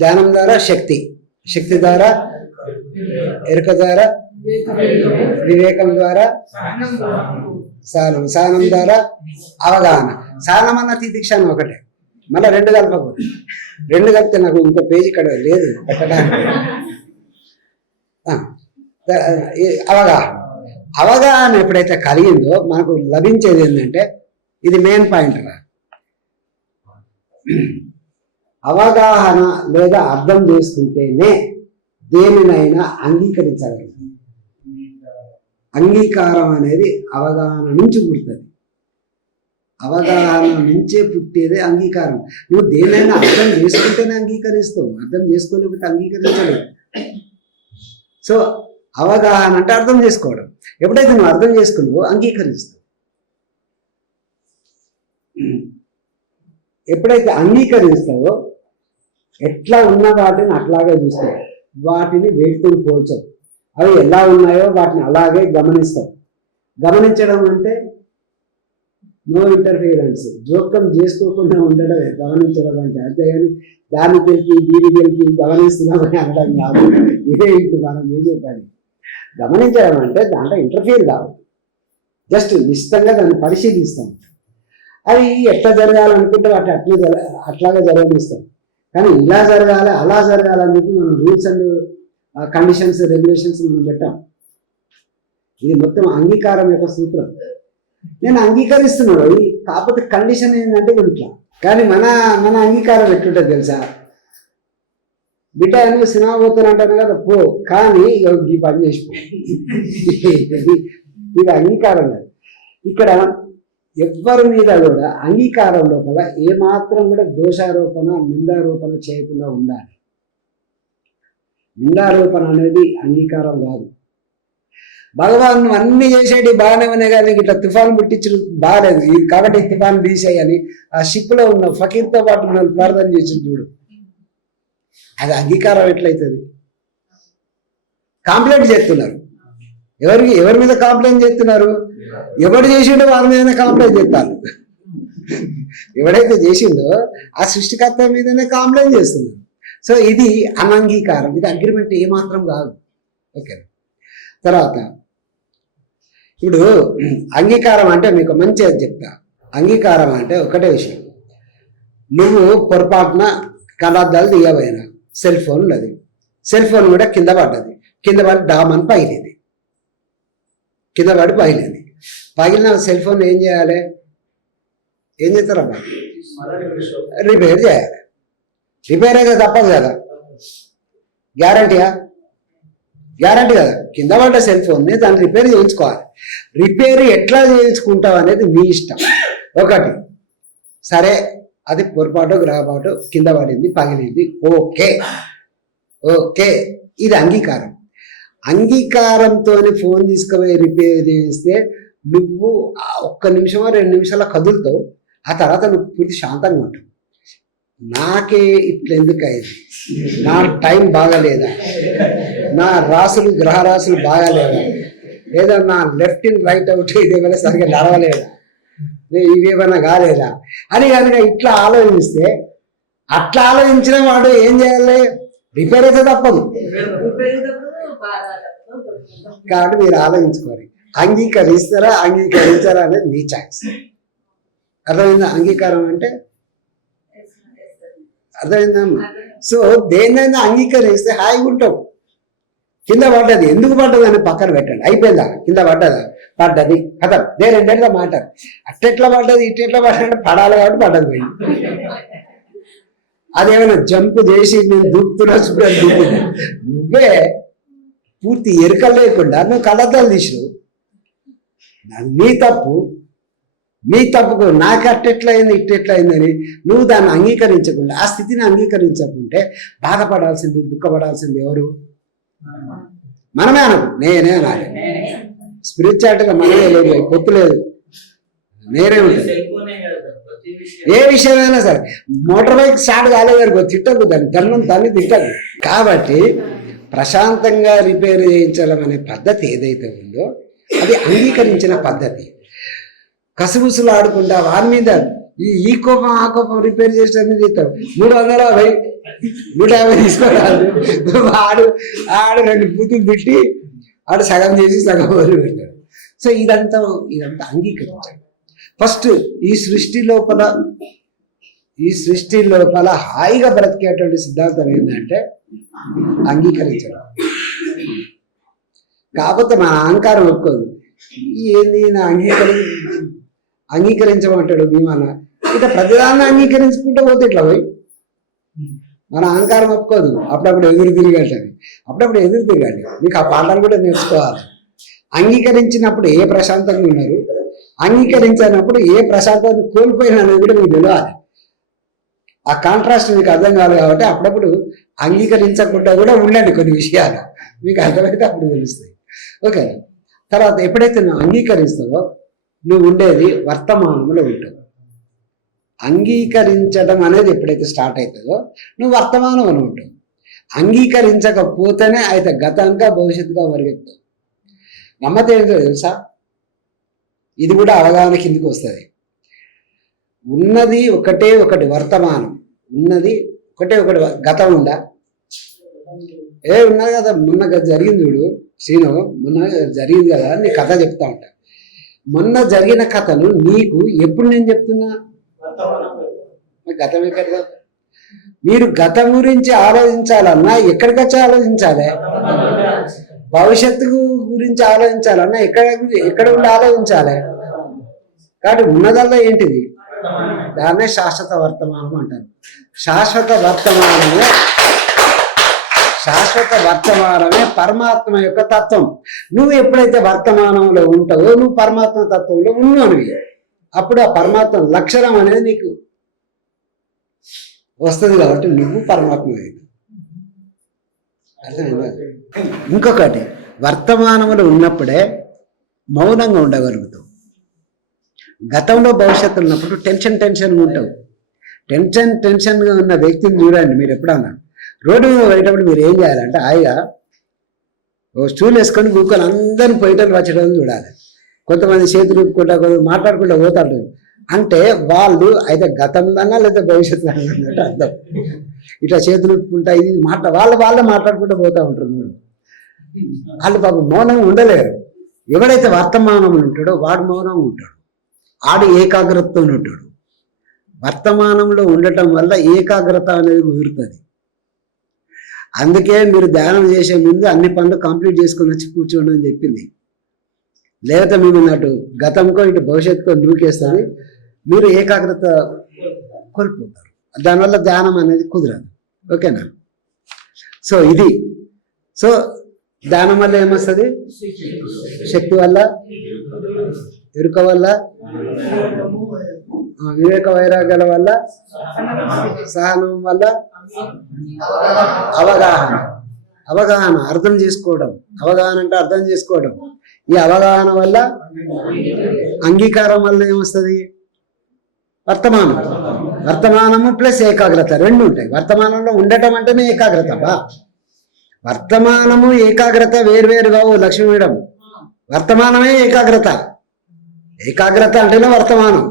ధ్యానం ద్వారా శక్తి, శక్తి ద్వారా ఎరుక ద్వారా వివేకం ద్వారా సహనం, సహనం ద్వారా అవగాహన. సహనం అన్న తితిక్షణ ఒకటే, మళ్ళీ రెండు కలపకూడదు. రెండు కలిపితే నాకు ఇంకో పేజీ ఇక్కడ లేదు పెట్టడానికి. అవగాహన ఎప్పుడైతే కలిగిందో మనకు లభించేది ఏంటంటే, ఇది మెయిన్ పాయింట్ రా. అవగాహన లేదా అర్థం చేసుకుంటేనే దేనినైనా అంగీకరించగలుగుతుంది. అంగీకారం అనేది అవగాహన నుంచి పుడుతుంది. అవగాహన నుంచే పుట్టేదే అంగీకారం. నువ్వు దేనైనా అర్థం చేసుకుంటేనే అంగీకరిస్తావు, అర్థం చేసుకోలేకపోతే అంగీకరించలేదు. సో అవగాహన అంటే అర్థం చేసుకోవడం. ఎప్పుడైతే నువ్వు అర్థం చేసుకున్నావో అంగీకరిస్తావు. ఎప్పుడైతే అంగీకరిస్తావో ఎట్లా ఉన్న వాటిని అట్లాగే చూస్తావు, వాటిని వేటితో పోల్చవు. అవి ఎలా ఉన్నాయో వాటిని అలాగే గమనిస్తావు. గమనించడం అంటే నో ఇంటర్ఫియరెన్స్, జోక్యం చేసుకోకుండా ఉండడమే గమనించడం అంటే. అంతేగాని దాన్ని తెలిపి దీన్ని తెలిపి గమనిస్తున్నామని అనడం కాదు. ఇదే ఇప్పుడు మనం చేసే పని. గమనించడం అంటే దాంట్లో ఇంటర్ఫియర్ కాదు, జస్ట్ నిశ్చితంగా దాన్ని పరిశీలిస్తాం. అది ఎట్లా జరగాలనుకుంటే వాటి అట్లాగే జరగనిస్తాం. కానీ ఇలా జరగాలి అలా జరగాలని చెప్పి మనం రూల్స్ అండ్ కండిషన్స్ రెగ్యులేషన్స్ మనం పెట్టాం. ఇది మొత్తం అంగీకారం యొక్క సూత్రం. నేను అంగీకరిస్తున్నాడు, కాకపోతే కండిషన్ ఏంటంటే ఇట్లా. కానీ మన మన అంగీకారం ఎట్లుంటుంది తెలుసా? బిడ్డ నువ్వు సినిమా పోతున్నంటాను కదా పో, కానీ ఈ పని చేసిపో. ఇది అంగీకారం కాదు. ఇక్కడ ఎవ్వరి మీద కూడా అంగీకారం లోపల ఏమాత్రం కూడా దోషారోపణ నిందారోపణ చేయకుండా ఉండాలి. నిందారోపణ అనేది అంగీకారం కాదు. భగవాన్ నువ్వు అన్ని చేసేటి బాగానే ఉన్నాయి కానీ ఇట్లా తుఫాను పుట్టించు బాగాలేదు కాబట్టి తుఫాను తీసేయని ఆ షిప్లో ఉన్న ఫకీర్తో పాటు నన్ను ప్రార్థన చేసి చూడు. అది అంగీకారం ఎట్లయితుంది? కంప్లైంట్ చేస్తున్నారు. ఎవరి మీద కంప్లైంట్ చేస్తున్నారు? ఎవడు చేసిండో వాళ్ళ మీదనే కంప్లైంట్ చేస్తారు. ఎవడైతే చేసిండో ఆ సృష్టికర్త మీదనే కంప్లైంట్ చేస్తున్నారు. సో ఇది అనంగీకారం, ఇది అగ్రిమెంట్ ఏమాత్రం కాదు. ఓకే, తర్వాత ఇప్పుడు అంగీకారం అంటే మీకు మంచిగా చెప్తా. అంగీకారం అంటే ఒకటే విషయం, నువ్వు పొరపాటున కళ్ళద్దాలు దిగబోయినా సెల్ ఫోన్ ఉన్నది, సెల్ ఫోన్ కూడా కింద పడ్డది, కింద పడి డామని పగిలింది, కింద పడి పగిలింది. పగిలిన సెల్ ఫోన్ ఏం చేయాలి? ఏం చేస్తారమ్మా? రిపేర్ చేయాలి. రిపేర్ అయితే తప్పదు కదా, గ్యారంటీయా? గ్యారంటీ కదా. కింద పడ్డ సెల్ ఫోన్ని దాన్ని రిపేర్ చేయించుకోవాలి. రిపేర్ ఎట్లా చేయించుకుంటావు అనేది నీ ఇష్టం. ఒకటి సరే, అది పొరపాటు గ్రహపాటు కింద పడింది పగిలింది, ఓకే ఓకే, ఇది అంగీకారం. అంగీకారంతో ఫోన్ తీసుకుపోయి రిపేర్ చేస్తే నువ్వు 1 నిమిషమో 2 నిమిషాల కదులుతావు. ఆ తర్వాత నువ్వు పూర్తి శాంతంగా ఉంటావు. నాకే ఇట్లా ఎందుకు అయింది, నా టైం బాగాలేదా, నా రాసులు గ్రహ రాసులు బాగాలేదా, లేదా నా లెఫ్ట్ ఇన్ రైట్ అవుట్ ఇదేమైనా సరిగ్గా నడవలేదా, ఇవేమైనా కాలేదా అని కనుక ఇట్లా ఆలోచిస్తే, అట్లా ఆలోచించిన వాడు ఏం చేయాలి? రిపేర్ అయితే తప్పదు. కాబట్టి మీరు ఆలోచించుకోవాలి, అంగీకరిస్తారా అంగీకరించారా అనేది మీ ఛాయిస్. అర్థమైందా? అంగీకారం అంటే అర్థమైందమ్మా? సో దేన్నైనా అంగీకరిస్తే హాయిగా ఉంటావు. కింద పడ్డది ఎందుకు పడ్డది అని పక్కన పెట్టండి, అయిపోయిందా? కింద పడ్డదా? పడ్డది కదా, రెండేళ్ళ మాట. అట్టెట్లా పడ్డది ఇట్టెట్లా పడ్డది అంటే పడాలి కాబట్టి పడ్డది పోయి. అదేమైనా జంపు చేసి నేను దూకుతున్నా చూడండి, నువ్వే పూర్తి ఎరుక లేకుండా నువ్వు కళ్ళద్దాలు తీసినావు. నీ తప్పుకు నాకు అట్టెట్లయింది ఇట్టెట్లయిందని నువ్వు దాన్ని అంగీకరించకుండా, ఆ స్థితిని అంగీకరించకుంటే బాధపడాల్సింది దుఃఖపడాల్సింది ఎవరు? మనమే అనకు, నేనే అనాలి. స్పిరిచువాలిటీగా మనమే లేదు, పొత్తు లేదు, నేనే ఉంటుంది. ఏ విషయమైనా సరే, మోటార్ బైక్ స్టార్ట్ కాలేదు తిట్టకు, దాన్ని తిట్టకు. కాబట్టి ప్రశాంతంగా రిపేర్ చేయించడం అనే పద్ధతి ఏదైతే ఉందో అది అంగీకరించిన పద్ధతి. కసుబుసులు ఆడుకుంటా వారి మీద ఈ కోపం ఆ కోపం రిపేర్ చేసేది తీస్తాడు. 350 150 తీసుకోరాదు. ఆడు 2 బూతులు తిట్టి ఆడు సగం చేసి సగం వదిలి పెట్టాడు. సో ఇదంతా అంగీకరించాడు. ఫస్ట్ ఈ సృష్టి లోపల హాయిగా బ్రతికేటువంటి సిద్ధాంతం ఏంటంటే అంగీకరించడం. కాకపోతే మన అహంకారం ఒప్పుకోదు. ఏంది నా అంగీకరించమంటాడు భీమాన, ఇట్లా ప్రతిదాన్ని అంగీకరించుకుంటూ పోతే ఇట్లా పోయి మన అహంకారం ఒప్పుకోదు. అప్పుడప్పుడు ఎదురు తిరగండి, మీకు ఆ పాఠాలు కూడా నేర్చుకోవాలి. అంగీకరించినప్పుడు ఏ ప్రశాంతంగా ఉన్నారు, అంగీకరించినప్పుడు ఏ ప్రశాంతాన్ని కోల్పోయినా అనేది కూడా మీకు తెలియాలి. ఆ కాంట్రాస్ట్ మీకు అర్థం కాదు. కాబట్టి అప్పుడప్పుడు అంగీకరించకుండా కూడా ఉండండి కొన్ని విషయాలు. మీకు అర్థమైతే అప్పుడు తెలుస్తాయి. ఓకే, తర్వాత ఎప్పుడైతే నువ్వు అంగీకరిస్తావో నువ్వు ఉండేది వర్తమానంలో ఉంటావు. అంగీకరించడం అనేది ఎప్పుడైతే స్టార్ట్ అవుతుందో నువ్వు వర్తమానంలో ఉంటావు. అంగీకరించకపోతేనే అయితే గతంగా భవిష్యత్తుగా పరిగెత్తావు. నమ్మతే ఏంటో తెలుసా, ఇది కూడా అవగాహన కిందికి వస్తుంది. ఉన్నది ఒకటి వర్తమానం, ఉన్నది ఒకటి గతం ఉందా? ఉన్నది కదా, మొన్న జరిగింది చూడు శ్రీను, మొన్న జరిగింది కదా నీ కథ చెప్తా ఉంటా. మొన్న జరిగిన కథను నీకు ఎప్పుడు నేను చెప్తున్నా? గతం ఎక్కడ? మీరు గతం గురించి ఆలోచించాలన్నా ఎక్కడికి వచ్చి ఆలోచించాలి? భవిష్యత్తు గురించి ఆలోచించాలన్నా ఎక్కడ ఉండి ఆలోచించాలి? కాబట్టి ఉన్నదల్లా ఏంటిది? దాన్నే శాశ్వత వర్తమానం అంటారు. శాశ్వత వర్తమానమే పరమాత్మ యొక్క తత్వం. నువ్వు ఎప్పుడైతే వర్తమానంలో ఉంటావో నువ్వు పరమాత్మ తత్వంలో ఉన్నావు. అప్పుడు ఆ పరమాత్మ లక్షణం అనేది నీకు వస్తుంది కాబట్టి నువ్వు పరమాత్మ. అర్థమైందా? ఇంకొకటి, వర్తమానంలో ఉన్నప్పుడే మౌనంగా ఉండగలుగుతావు. గతంలో భవిష్యత్తు ఉన్నప్పుడు టెన్షన్గా ఉంటావు. టెన్షన్గా ఉన్న వ్యక్తిని చూడండి మీరు ఎప్పుడన్నా. రోడ్డు మీద పోయేటప్పుడు మీరు ఏం చేయాలంటే హాయిగా ఓ స్టూల్ వేసుకొని కూర్చొని అందరిని పోయేటప్పుడు వచ్చేటప్పుడు చూడాలి. కొంతమంది చేతులు ఊపుకుంటా మాట్లాడుకుంటూ పోతాడు అంటే వాళ్ళు అయితే గతంలోనా లేదా భవిష్యత్తు అన్నట్టు అర్థం. ఇట్లా చేతులు ఊపుకుంటా ఇది వాళ్ళే మాట్లాడుకుంటూ పోతూ ఉంటారు. వాళ్ళు పాపం మౌనంగా ఉండలేరు. ఎవడైతే వర్తమానంలో ఉంటాడో వాడు మౌనంగా ఉంటాడు, ఆడు ఏకాగ్రతతో ఉంటాడు. వర్తమానంలో ఉండటం వల్ల ఏకాగ్రత అనేది కుదురుతుంది. అందుకే మీరు ధ్యానం చేసే ముందు అన్ని పనులు కంప్లీట్ చేసుకొని వచ్చి కూర్చోండి అని చెప్పింది. లేకపోతే మీరు అన్నట్టు గతంకో ఇటు భవిష్యత్తుకో నూకేస్తుంది, మీరు ఏకాగ్రత కోల్పోతారు. దానివల్ల ధ్యానం అనేది కుదరదు. ఓకేనా? సో ఇది ధ్యానం వల్ల ఏమొస్తుంది? శక్తి వల్ల, ఎరుక వల్ల, వివేక వైరాగ్యాల వల్ల, సహనం వల్ల, అవగాహన అర్థం చేసుకోవడం. అవగాహన అంటే అర్థం చేసుకోవడం. ఈ అవగాహన వల్ల, అంగీకారం వల్ల ఏమొస్తుంది? వర్తమానము ప్లస్ ఏకాగ్రత రెండు ఉంటాయి. వర్తమానంలో ఉండటం అంటేనే ఏకాగ్రత. వర్తమానము ఏకాగ్రత వేరువేరు కావు లక్ష్మీ మేడం. వర్తమానమే ఏకాగ్రత అంటేనే వర్తమానం.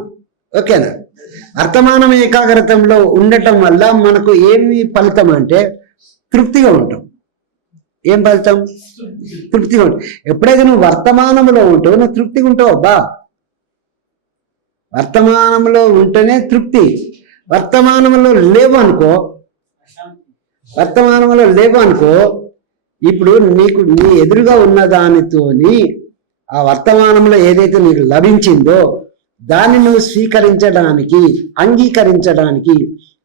ఓకేనా? వర్తమానం ఏకాగ్రతంలో ఉండటం వల్ల మనకు ఏమి ఫలితం అంటే తృప్తిగా ఉంటాం. ఏం ఫలితం? తృప్తిగా ఉంటాం. ఎప్పుడైతే నువ్వు వర్తమానంలో ఉంటావు నువ్వు తృప్తిగా ఉంటావు. వర్తమానంలో ఉంటేనే తృప్తి. వర్తమానంలో లేవనుకో ఇప్పుడు నీకు నీ ఎదురుగా ఉన్న దానితోని ఆ వర్తమానంలో ఏదైతే నీకు లభించిందో దాన్ని నువ్వు స్వీకరించడానికి, అంగీకరించడానికి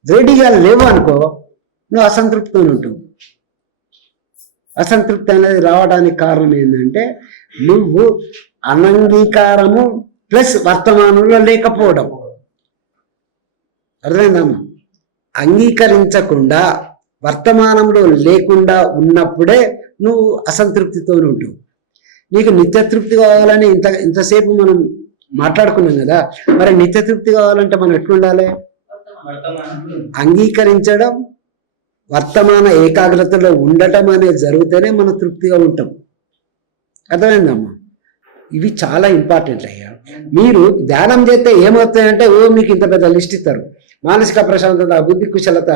రెడీగా లేవు అనుకో, నువ్వు అసంతృప్తితో ఉంటావు. అసంతృప్తి అనేది రావడానికి కారణం ఏంటంటే నువ్వు అనంగీకారము ప్లస్ వర్తమానంలో లేకపోవడం. అర్థమైందమ్మా? అంగీకరించకుండా వర్తమానంలో లేకుండా ఉన్నప్పుడే నువ్వు అసంతృప్తితో ఉంటావు. నీకు నిత్యతృప్తి కావాలని ఇంతసేపు మనం మాట్లాడుకున్నాం కదా. మరి నిత్యతృప్తి కావాలంటే మనం ఎట్లుండాలి? అంగీకరించడం, వర్తమాన ఏకాగ్రతలో ఉండటం అనేది జరిగితేనే మనం తృప్తిగా ఉంటాం. అర్థమైందమ్మా? ఇవి చాలా ఇంపార్టెంట్ అయ్యా. మీరు ధ్యానం చేస్తే ఏమవుతాయంటే మీకు ఇంత పెద్ద లిస్ట్ ఇస్తారు. మానసిక ప్రశాంతత, బుద్ధి కుశలత,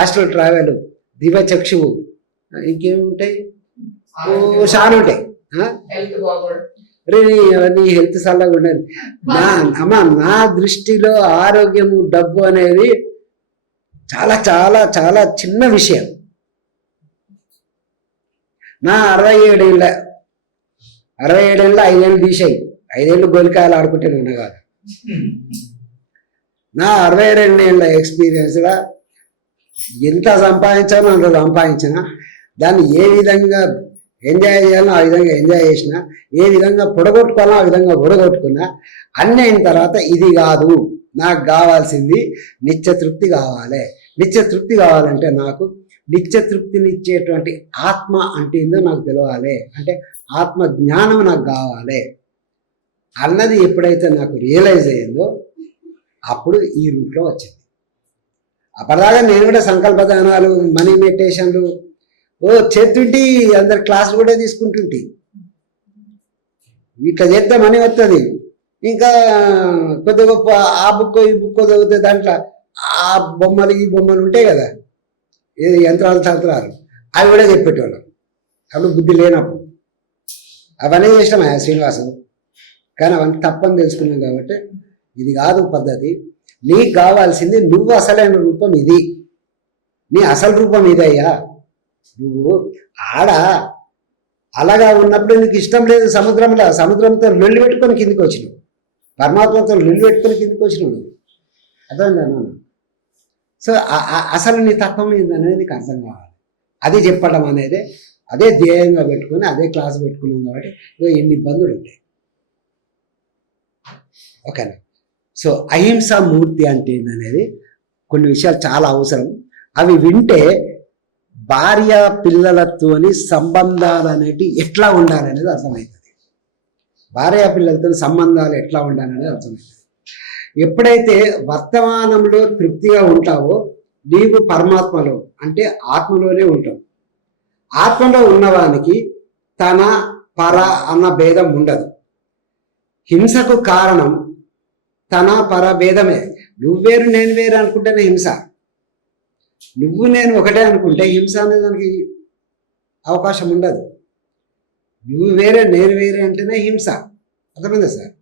ఆస్ట్రల్ ట్రావెల్, దివ్య చక్షువు, ఇంకేముంటాయి? చాలా ఉంటాయి. నీ హెల్త్ సల్లగా ఉండదు. నా దృష్టిలో ఆరోగ్యము, డబ్బు అనేది చాలా చాలా చాలా చిన్న విషయం. నా 67 ఏళ్ళ 5 ఏళ్ళు తీసేయి, 5 ఏళ్ళు గోలికాయలు ఆడుకుంటే ఉండే కాదు. నా 62 ఏళ్ళ ఎక్స్పీరియన్స్గా ఎంత సంపాదించానో అంత సంపాదించిన, దాన్ని ఏ విధంగా ఎంజాయ్ చేయాలో ఆ విధంగా ఎంజాయ్ చేసిన, ఏ విధంగా పొడగొట్టుకోవాలో ఆ విధంగా పొడగొట్టుకున్నా. అన్నీ అయిన తర్వాత ఇది కాదు, నాకు కావాల్సింది నిత్యతృప్తి కావాలి. నిత్యతృప్తి కావాలంటే నాకు నిత్య తృప్తిని ఇచ్చేటువంటి ఆత్మ అంటే ఏందో నాకు తెలియాలి, అంటే ఆత్మ జ్ఞానం నాకు కావాలి అన్నది ఎప్పుడైతే నాకు రియలైజ్ అయ్యిందో అప్పుడు ఈ రూట్లో వచ్చింది. అప్పటిదాకా నేను కూడా సంకల్ప దానాలు, మనీ మెడిటేషన్లు చేస్తుంటే అందరి క్లాసులు కూడా తీసుకుంటుంటే ఇట్లా చేస్తే మనీ వస్తుంది. ఇంకా కొద్ది గొప్ప ఆ బుక్ ఈ బుక్ చదివితే దాంట్లో ఆ బొమ్మలు ఈ బొమ్మలు ఉంటాయి కదా, ఏది యంత్రాలు తంత్రాలు అవి కూడా చెప్పేటోళ్ళం. అప్పుడు బుద్ధి లేనప్పుడు అవన్నీ చేసినాం శ్రీనివాసు. కానీ అవన్నీ తప్పని తెలుసుకున్నాం కాబట్టి ఇది కాదు పద్ధతి. నీకు కావాల్సింది నువ్వు అసలైన రూపం ఇది, నీ అసలు రూపం ఇదయ్యా. నువ్వు ఆడ అలాగా ఉన్నప్పుడు నీకు ఇష్టం లేదు సముద్రంతో లొల్లి పెట్టుకొని కిందికి వచ్చినావు, పరమాత్మతో లొల్లి పెట్టుకొని కిందికి వచ్చినావు నువ్వు. అర్థమైందా? సో అసలు నీ తత్వం ఏందనేది నీకు అర్థం కావాలి. అది చెప్పడం అనేది అదే ధ్యేయంగా పెట్టుకొని అదే క్లాస్ పెట్టుకున్నాం కాబట్టి ఎన్ని ఇబ్బందులు ఉంటాయి. ఓకేనా? సో అహింసా మూర్తి అంటే ఏందనేది కొన్ని విషయాలు చాలా అవసరం. అవి వింటే భార్య పిల్లలతోని సంబంధాలు అనేటివి ఎట్లా ఉండాలనేది అర్థమవుతుంది. భార్య పిల్లలతో సంబంధాలు ఎట్లా ఉండాలనేది అర్థమవుతుంది. ఎప్పుడైతే వర్తమానంలో తృప్తిగా ఉంటావో నీవు పరమాత్మలో అంటే ఆత్మలోనే ఉంటావు. ఆత్మలో ఉన్నవానికి తన పర అన్న భేదం ఉండదు. హింసకు కారణం తన పర భేదమే. నువ్వు వేరు నేను వేరు అనుకుంటేనే హింస. నువ్వు నేను ఒకటే అనుకుంటే హింస అనే దానికి అవకాశం ఉండదు. నువ్వు వేరే నేను వేరే అంటేనే హింస. అర్థమైందా సార్?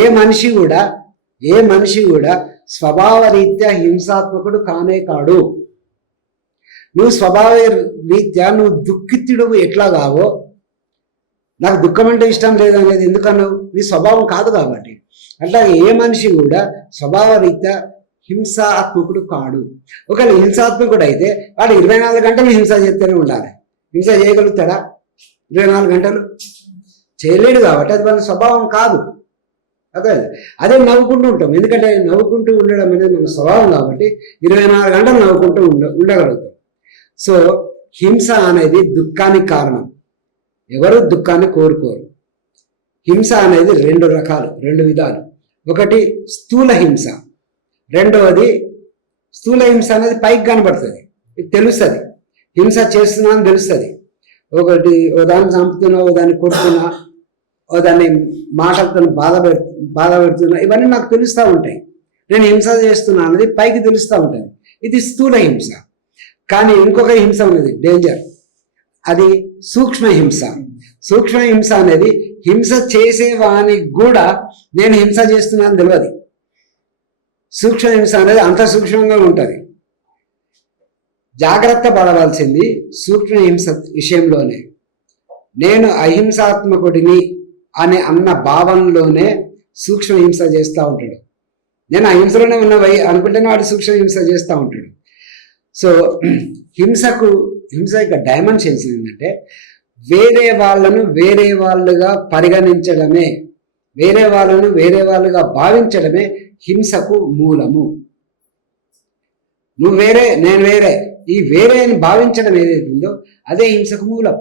ఏ మనిషి కూడా స్వభావ రీత్యా హింసాత్మకుడు కానే కాడు. నువ్వు స్వభావ రీత్యా నువ్వు దుఃఖితుడు ఎట్లా కావో, నాకు దుఃఖం అంటే ఇష్టం లేదనేది ఎందుకన్నావు? నీ స్వభావం కాదు కాబట్టి. అట్లాగే ఏ మనిషి కూడా స్వభావ రీత్యా హింసాత్మకుడు కాడు. ఒకవేళ హింసాత్మకుడు అయితే వాడు 24 గంటలు హింస చేస్తూనే ఉండాలి. హింస చేయగలుగుతాడా 24 గంటలు? చేయలేడు కాబట్టి అది మన స్వభావం కాదు. అదే నవ్వుకుంటూ ఉంటాం, ఎందుకంటే నవ్వుకుంటూ ఉండడం అనేది మన స్వభావం కాబట్టి 24 గంటలు నవ్వుకుంటూ ఉండగలుగుతాం. సో హింస అనేది దుఃఖానికి కారణం. ఎవరు దుఃఖాన్ని కోరుకోరు. హింస అనేది 2 రకాలు, 2 విధాలు. ఒకటి స్థూల హింస, రెండవది స్థూల హింస అనేది పైకి కనబడుతుంది, తెలుస్తుంది, హింస చేస్తున్నా అని తెలుస్తుంది. ఒకటి ఓ దాన్ని చంపుతున్నా, ఓ దాన్ని కొడుతున్నా, ఓ దాన్ని మాటలతో బాధ పెడుతున్నా, ఇవన్నీ నాకు తెలుస్తూ ఉంటాయి. నేను హింస చేస్తున్నా అనేది పైకి తెలుస్తూ ఉంటుంది. ఇది స్థూల హింస. కానీ ఇంకొక హింస ఉన్నది, డేంజర్. అది సూక్ష్మ హింస. సూక్ష్మ హింస అనేది హింస చేసేవానికి కూడా నేను హింస చేస్తున్నాను తెలియదు. సూక్ష్మ హింస అనేది అంత సూక్ష్మంగా ఉంటుంది. జాగ్రత్త పడవలసింది సూక్ష్మ హింస విషయంలోనే. నేను అహింసాత్మకుడిని అనే అన్న భావంలోనే సూక్ష్మ హింస చేస్తూ ఉంటాడు. నేను అహింసలోనే ఉన్నవై అనుకుంటేనే వాడు సూక్ష్మ హింస చేస్తూ ఉంటాడు. సో హింస యొక్క డైమెన్షన్స్ ఏంటంటే వేరే వాళ్ళను వేరే వాళ్ళుగా పరిగణించడమే, వేరే వాళ్ళను వేరే వాళ్ళుగా భావించడమే హింసకు మూలము. నువ్వు వేరే నేను వేరే, ఈ వేరే అని భావించడం ఏదైతే ఉందో అదే హింసకు మూలం.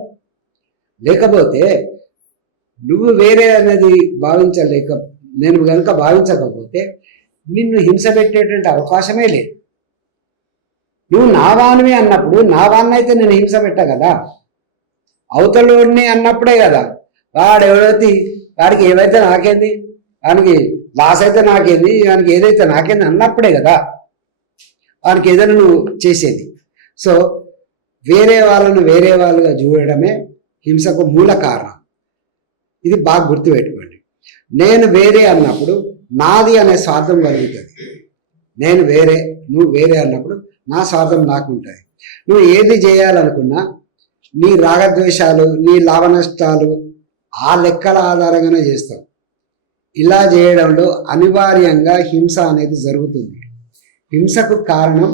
లేకపోతే నువ్వు వేరే అనేది నేను కనుక భావించకపోతే నిన్ను హింస పెట్టేటువంటి అవకాశమే లేదు. నువ్వు నావానివి అన్నప్పుడు నావాన్నైతే నేను హింస పెట్టా కదా, అవతలోడిని అన్నప్పుడే కదా. వాడికి ఏవైతే నాకేంది, వానికి లాస్ అయితే నాకేంది, వానికి ఏదైతే నాకేంది అన్నప్పుడే కదా వానికి ఏదైనా నువ్వు చేసేది. సో వేరే వాళ్ళను వేరే వాళ్ళుగా చూడడమే హింసకు మూల కారణం. ఇది బాగా గుర్తుపెట్టుకోండి. నేను వేరే అన్నప్పుడు నాది అనే స్వార్థం కలుగుతుంది. నేను వేరే నువ్వు వేరే అన్నప్పుడు నా స్వార్థం నాకు ఉంటుంది. నువ్వు ఏది చేయాలనుకున్నా నీ రాగద్వేషాలు, నీ లాభ నష్టాలు ఆ లెక్కల ఆధారంగానే చేస్తావు. ఇలా చేయడంలో అనివార్యంగా హింస అనేది జరుగుతుంది. హింసకు కారణం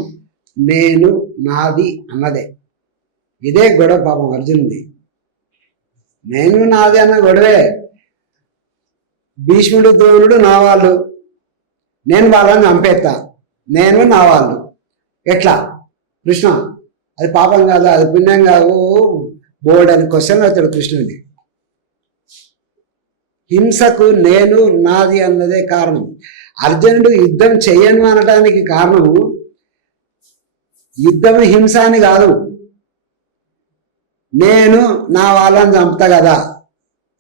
నేను నాది అన్నదే. ఇదే గొడవ పాపం అర్జునుది. నేను నాది అన్న గొడవే. భీష్ముడు ద్రోణుడు నా వాళ్ళు, నేను వాళ్ళని చంపేస్తా, నేను నా వాళ్ళు. ఎట్లా కృష్ణ అది పాపం కాదా, అది పుణ్యం కాదు, బోర్డు అని క్వశ్చన్ అవుతాడు కృష్ణుడి. హింసకు నేను నాది అన్నదే కారణం. అర్జునుడు యుద్ధం చెయ్యను అనడానికి కారణము యుద్ధం హింస అని కాదు, నేను నా వాళ్ళని చంపుతా కదా,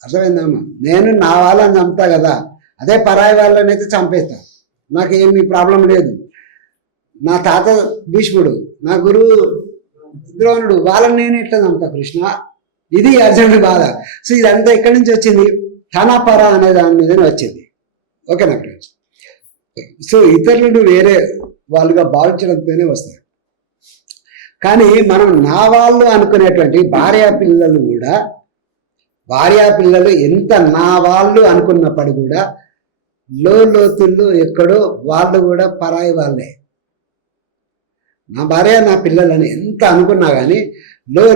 అర్థమైందమ్మా, నేను నా వాళ్ళని చంపుతా కదా, అదే పరాయి వాళ్ళని అయితే చంపేస్తా, నాకేమి ప్రాబ్లం లేదు. నా తాత భీష్ముడు, నా గురువు ద్రోణుడు, వాళ్ళని నేను ఎట్లా చంపుతా కృష్ణ, ఇది అర్జునుడి బాధ. సో ఇదంతా ఎక్కడి నుంచి వచ్చింది, తన పర అనే దాని మీదనే వచ్చింది. ఓకేనా ఫ్రెండ్స్? సో ఇతరులను వేరే వాళ్ళుగా భావించడంతోనే వస్తాయి. కానీ మనం నా వాళ్ళు అనుకునేటువంటి భార్యాపిల్లలు కూడా, భార్యాపిల్లలు ఎంత నా వాళ్ళు అనుకున్నప్పుడు కూడా లోతుల్లో ఎక్కడో వాళ్ళు కూడా పరాయి వాళ్ళే. నా భార్య నా పిల్లలని ఎంత అనుకున్నా కానీ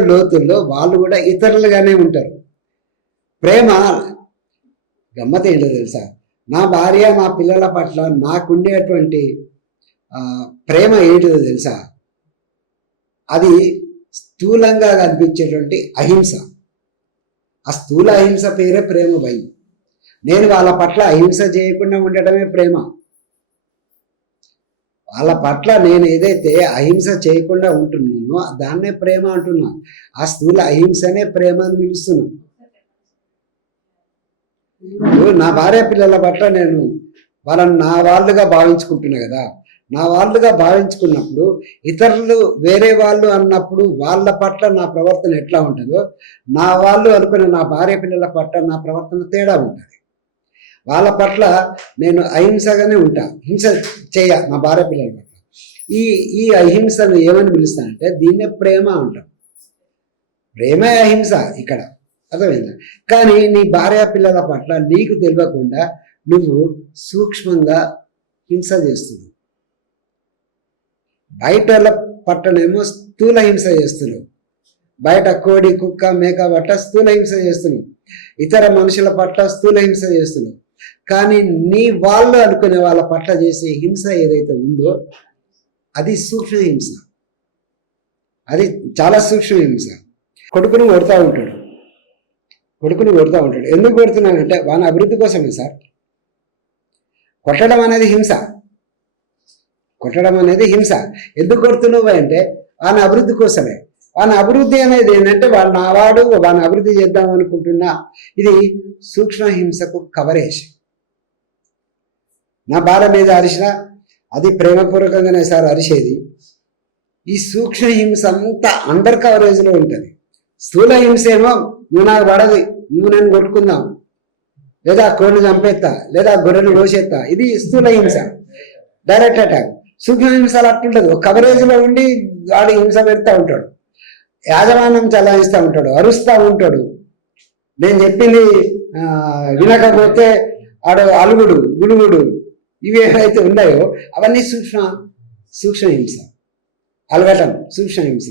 లోతుల్లో వాళ్ళు కూడా ఇతరులుగానే ఉంటారు. ప్రేమ గమ్మత్ ఏంటో తెలుసా, నా భార్య నా పిల్లల పట్ల నాకుండేటువంటి ప్రేమ ఏంటిదో తెలుసా, అది స్థూలంగా కనిపించేటువంటి అహింస. ఆ స్థూల అహింస పేరే ప్రేమ భయం. నేను వాళ్ళ పట్ల అహింస చేయకుండా ఉండటమే ప్రేమ. వాళ్ళ పట్ల నేను ఏదైతే అహింస చేయకుండా ఉంటున్నానో దాన్నే ప్రేమ అంటున్నా. ఆ స్థూల అహింసనే ప్రేమ అని పిలుస్తున్నాను. నా భార్య పిల్లల పట్ల నేను వాళ్ళని నా వాళ్ళుగా భావించుకుంటున్నా కదా, నా వాళ్ళుగా భావించుకున్నప్పుడు ఇతరులు వేరే వాళ్ళు అన్నప్పుడు వాళ్ళ పట్ల నా ప్రవర్తన ఎట్లా ఉంటుందో, నా వాళ్ళు అనుకునే నా భార్య పిల్లల పట్ల నా ప్రవర్తన తేడా ఉంటుంది. వాళ్ళ పట్ల నేను అహింసగానే ఉంటా, హింస చేయ నా భార్య పిల్లల పట్ల. ఈ అహింసను ఏమని పిలుస్తానంటే దీన్నే ప్రేమ అంటాం. ప్రేమే అహింస ఇక్కడ, అర్థమైందా? కానీ నీ భార్య పిల్లల పట్ల నీకు తెలియకుండా నువ్వు సూక్ష్మంగా హింస చేస్తున్నావు. బయట పట్టనేమో స్థూల హింస చేస్తున్నావు, బయట కోడి కుక్క మేక పట్ల స్థూల హింస చేస్తున్నావు, ఇతర మనుషుల పట్ల స్థూల హింస చేస్తున్నావు. కానీ నీ వాళ్ళు అనుకునే వాళ్ళ పట్ల చేసే హింస ఏదైతే ఉందో అది సూక్ష్మ హింస, అది చాలా సూక్ష్మ హింస. కొడుకును కొడుతూ ఉంటాడు, ఎందుకు కొడుతున్నానంటే వాని అభివృద్ధి కోసమే సార్. కొట్టడం అనేది హింస, ఎందుకు కొడుతున్నావు అంటే వాని అభివృద్ధి కోసమే. వాని అభివృద్ధి అనేది ఏంటంటే వాని అభివృద్ధి చేద్దాం అనుకుంటున్నా. ఇది సూక్ష్మ హింసకు కవరేజ్. నా భార్య మీద అరిచిన అది ప్రేమపూర్వకంగానే సార్ అరిచేది. ఈ సూక్ష్మ హింస అంతా అండర్ కవరేజ్లో ఉంటుంది. స్థూల హింస ఏమో నువ్వు నాకు పడదు, నువ్వు నేను కొట్టుకుందాం, లేదా కోడిని చంపేస్తా, లేదా గొర్రెను కోసేస్తా, ఇది స్థూల హింస, డైరెక్ట్ అటాక్. సూక్ష్మ హింసలు అట్లుండదు, కవరేజ్లో ఉండి వాడు హింస పెడతా ఉంటాడు, యాజమాన్యం చలాయిస్తూ ఉంటాడు, అరుస్తూ ఉంటాడు. నేను చెప్పింది వినకపోతే ఆడు అలుగుడు గులుగుడు ఇవి ఏవైతే ఉన్నాయో అవన్నీ సూక్ష్మ హింస. అలగటం సూక్ష్మ హింస.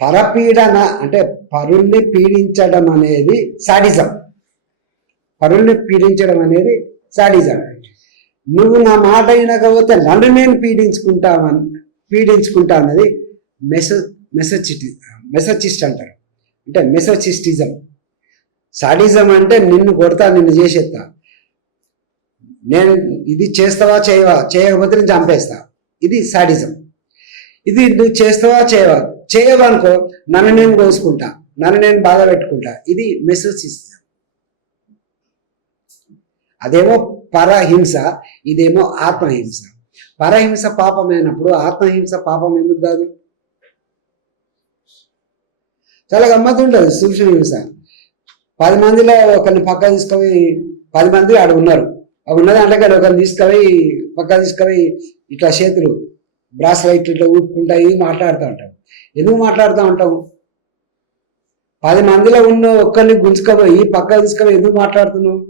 పరపీడన అంటే పరుల్ని పీడించడం అనేది సాడిజం. నువ్వు నా మాట వినకపోతే నన్ను నేను పీడించుకుంటా అన్నది మెసచిస్ట్ అంటారు, అంటే మెసోచిస్టిజం. సాడిజం అంటే నిన్ను కొడతా, నిన్ను చేసేస్తా, నేను ఇది చేస్తావా చేయకపోతే నేను చంపేస్తా, ఇది సాడిజం. ఇది నువ్వు చేస్తావా చేయవనుకో నన్ను నేను కోసుకుంటా, నన్ను నేను బాధ పెట్టుకుంటా, ఇది మెసోచిస్టిజం. అదేమో పరహింస, ఇదేమో ఆత్మహింస. పరహింస పాపమైనప్పుడు ఆత్మహింస పాపం ఎందుకు కాదు? చాలా గమ్మత్తు ఉంటుంది సూక్ష్మ హింస. 10 మందిలో ఒకరిని పక్క తీసుకుపోయి 10 మంది ఆడ ఉన్నారు, ఉన్నది అంటే ఒకరిని తీసుకుపోయి ఇట్లా చేతులు బ్రాస్లైట్ ఇట్లా ఊపుకుంటాయి, మాట్లాడుతూ ఉంటాం. ఎందుకు మాట్లాడుతూ ఉంటాము? 10 మందిలో ఉన్న ఒక్కరిని గుంజుకపోయి పక్క తీసుకుపోయి ఎందుకు మాట్లాడుతున్నావు?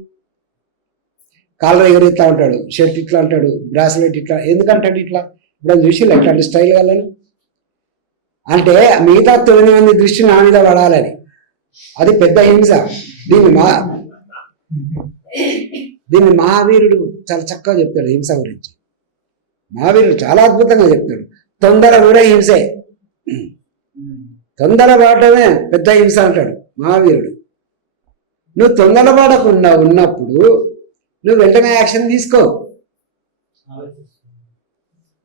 కాలర్ ఎగరేస్తూ ఉంటాడు, షర్ట్ ఇట్లా అంటాడు, బ్రాస్లైట్ ఇట్లా ఎందుకంటాడు? ఇట్లా ఇప్పుడు చూసి ఇట్లాంటి స్టైల్ వాళ్ళని అంటే మిగతా 9 మంది దృష్టి నా మీద పడాలని, అది పెద్ద హింస. దీన్ని మహావీరుడు చాలా చక్కగా చెప్తాడు హింస గురించి. మహావీరుడు చాలా అద్భుతంగా చెప్తాడు. తొందర కూడా హింసే, తొందరపాటమే పెద్ద హింస అంటాడు మహావీరుడు. నువ్వు తొందరపడకుండా ఉన్నప్పుడు నువ్వు వెంటనే యాక్షన్ తీసుకో.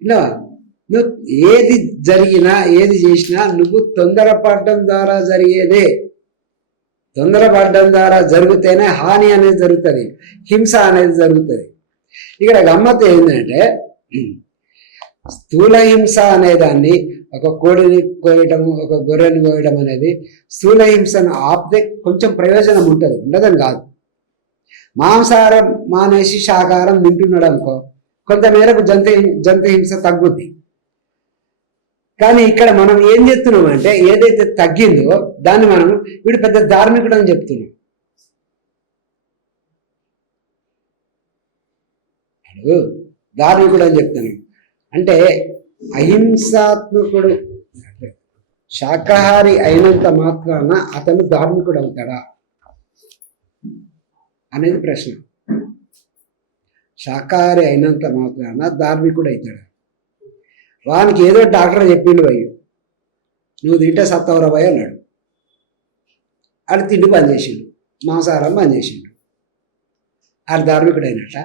ఇలా నువ్వు ఏది జరిగినా ఏది చేసినా నువ్వు తొందరపడడం ద్వారా జరిగేదే. తొందరపడడం ద్వారా జరిగితేనే హాని అనేది జరుగుతుంది, హింస అనేది జరుగుతుంది. ఇక్కడ గమ్మత్తు ఏంటంటే స్థూల హింస అనేదాన్ని, ఒక కోడిని కోయటము, ఒక గొర్రెని కోయడం అనేది స్థూల హింసను ఆపితే కొంచెం ప్రయోజనం ఉంటుంది, ఉండదని కాదు. మాంసాహారం మానేసి శాకాహారం తింటున్నాడు అనుకో, కొంతమేరకు జంతు హింస తగ్గుద్ది. కానీ ఇక్కడ మనం ఏం చెప్తున్నాం అంటే ఏదైతే తగ్గిందో దాన్ని మనం వీడు పెద్ద ధార్మికుడు అని చెప్తున్నాం. ధార్మికుడు అని చెప్తున్నాం అంటే అహింసాత్మకుడు శాకాహారి అయినంత మాత్రాన అతను ధార్మికుడు అవుతాడా అనేది ప్రశ్న. శాకాహారి అయినంత మాత్రాన ధార్మికుడు అవుతాడా? వానికి ఏదో డాక్టర్ చెప్పిండు పోయి నువ్వు తింటే సత్తవరా పోయి అన్నాడు. అది తిండి బంద్ చేసిండు, మాంసాహారం బంద్ చేసిండు, అది ధార్మికుడు అయినట్ట.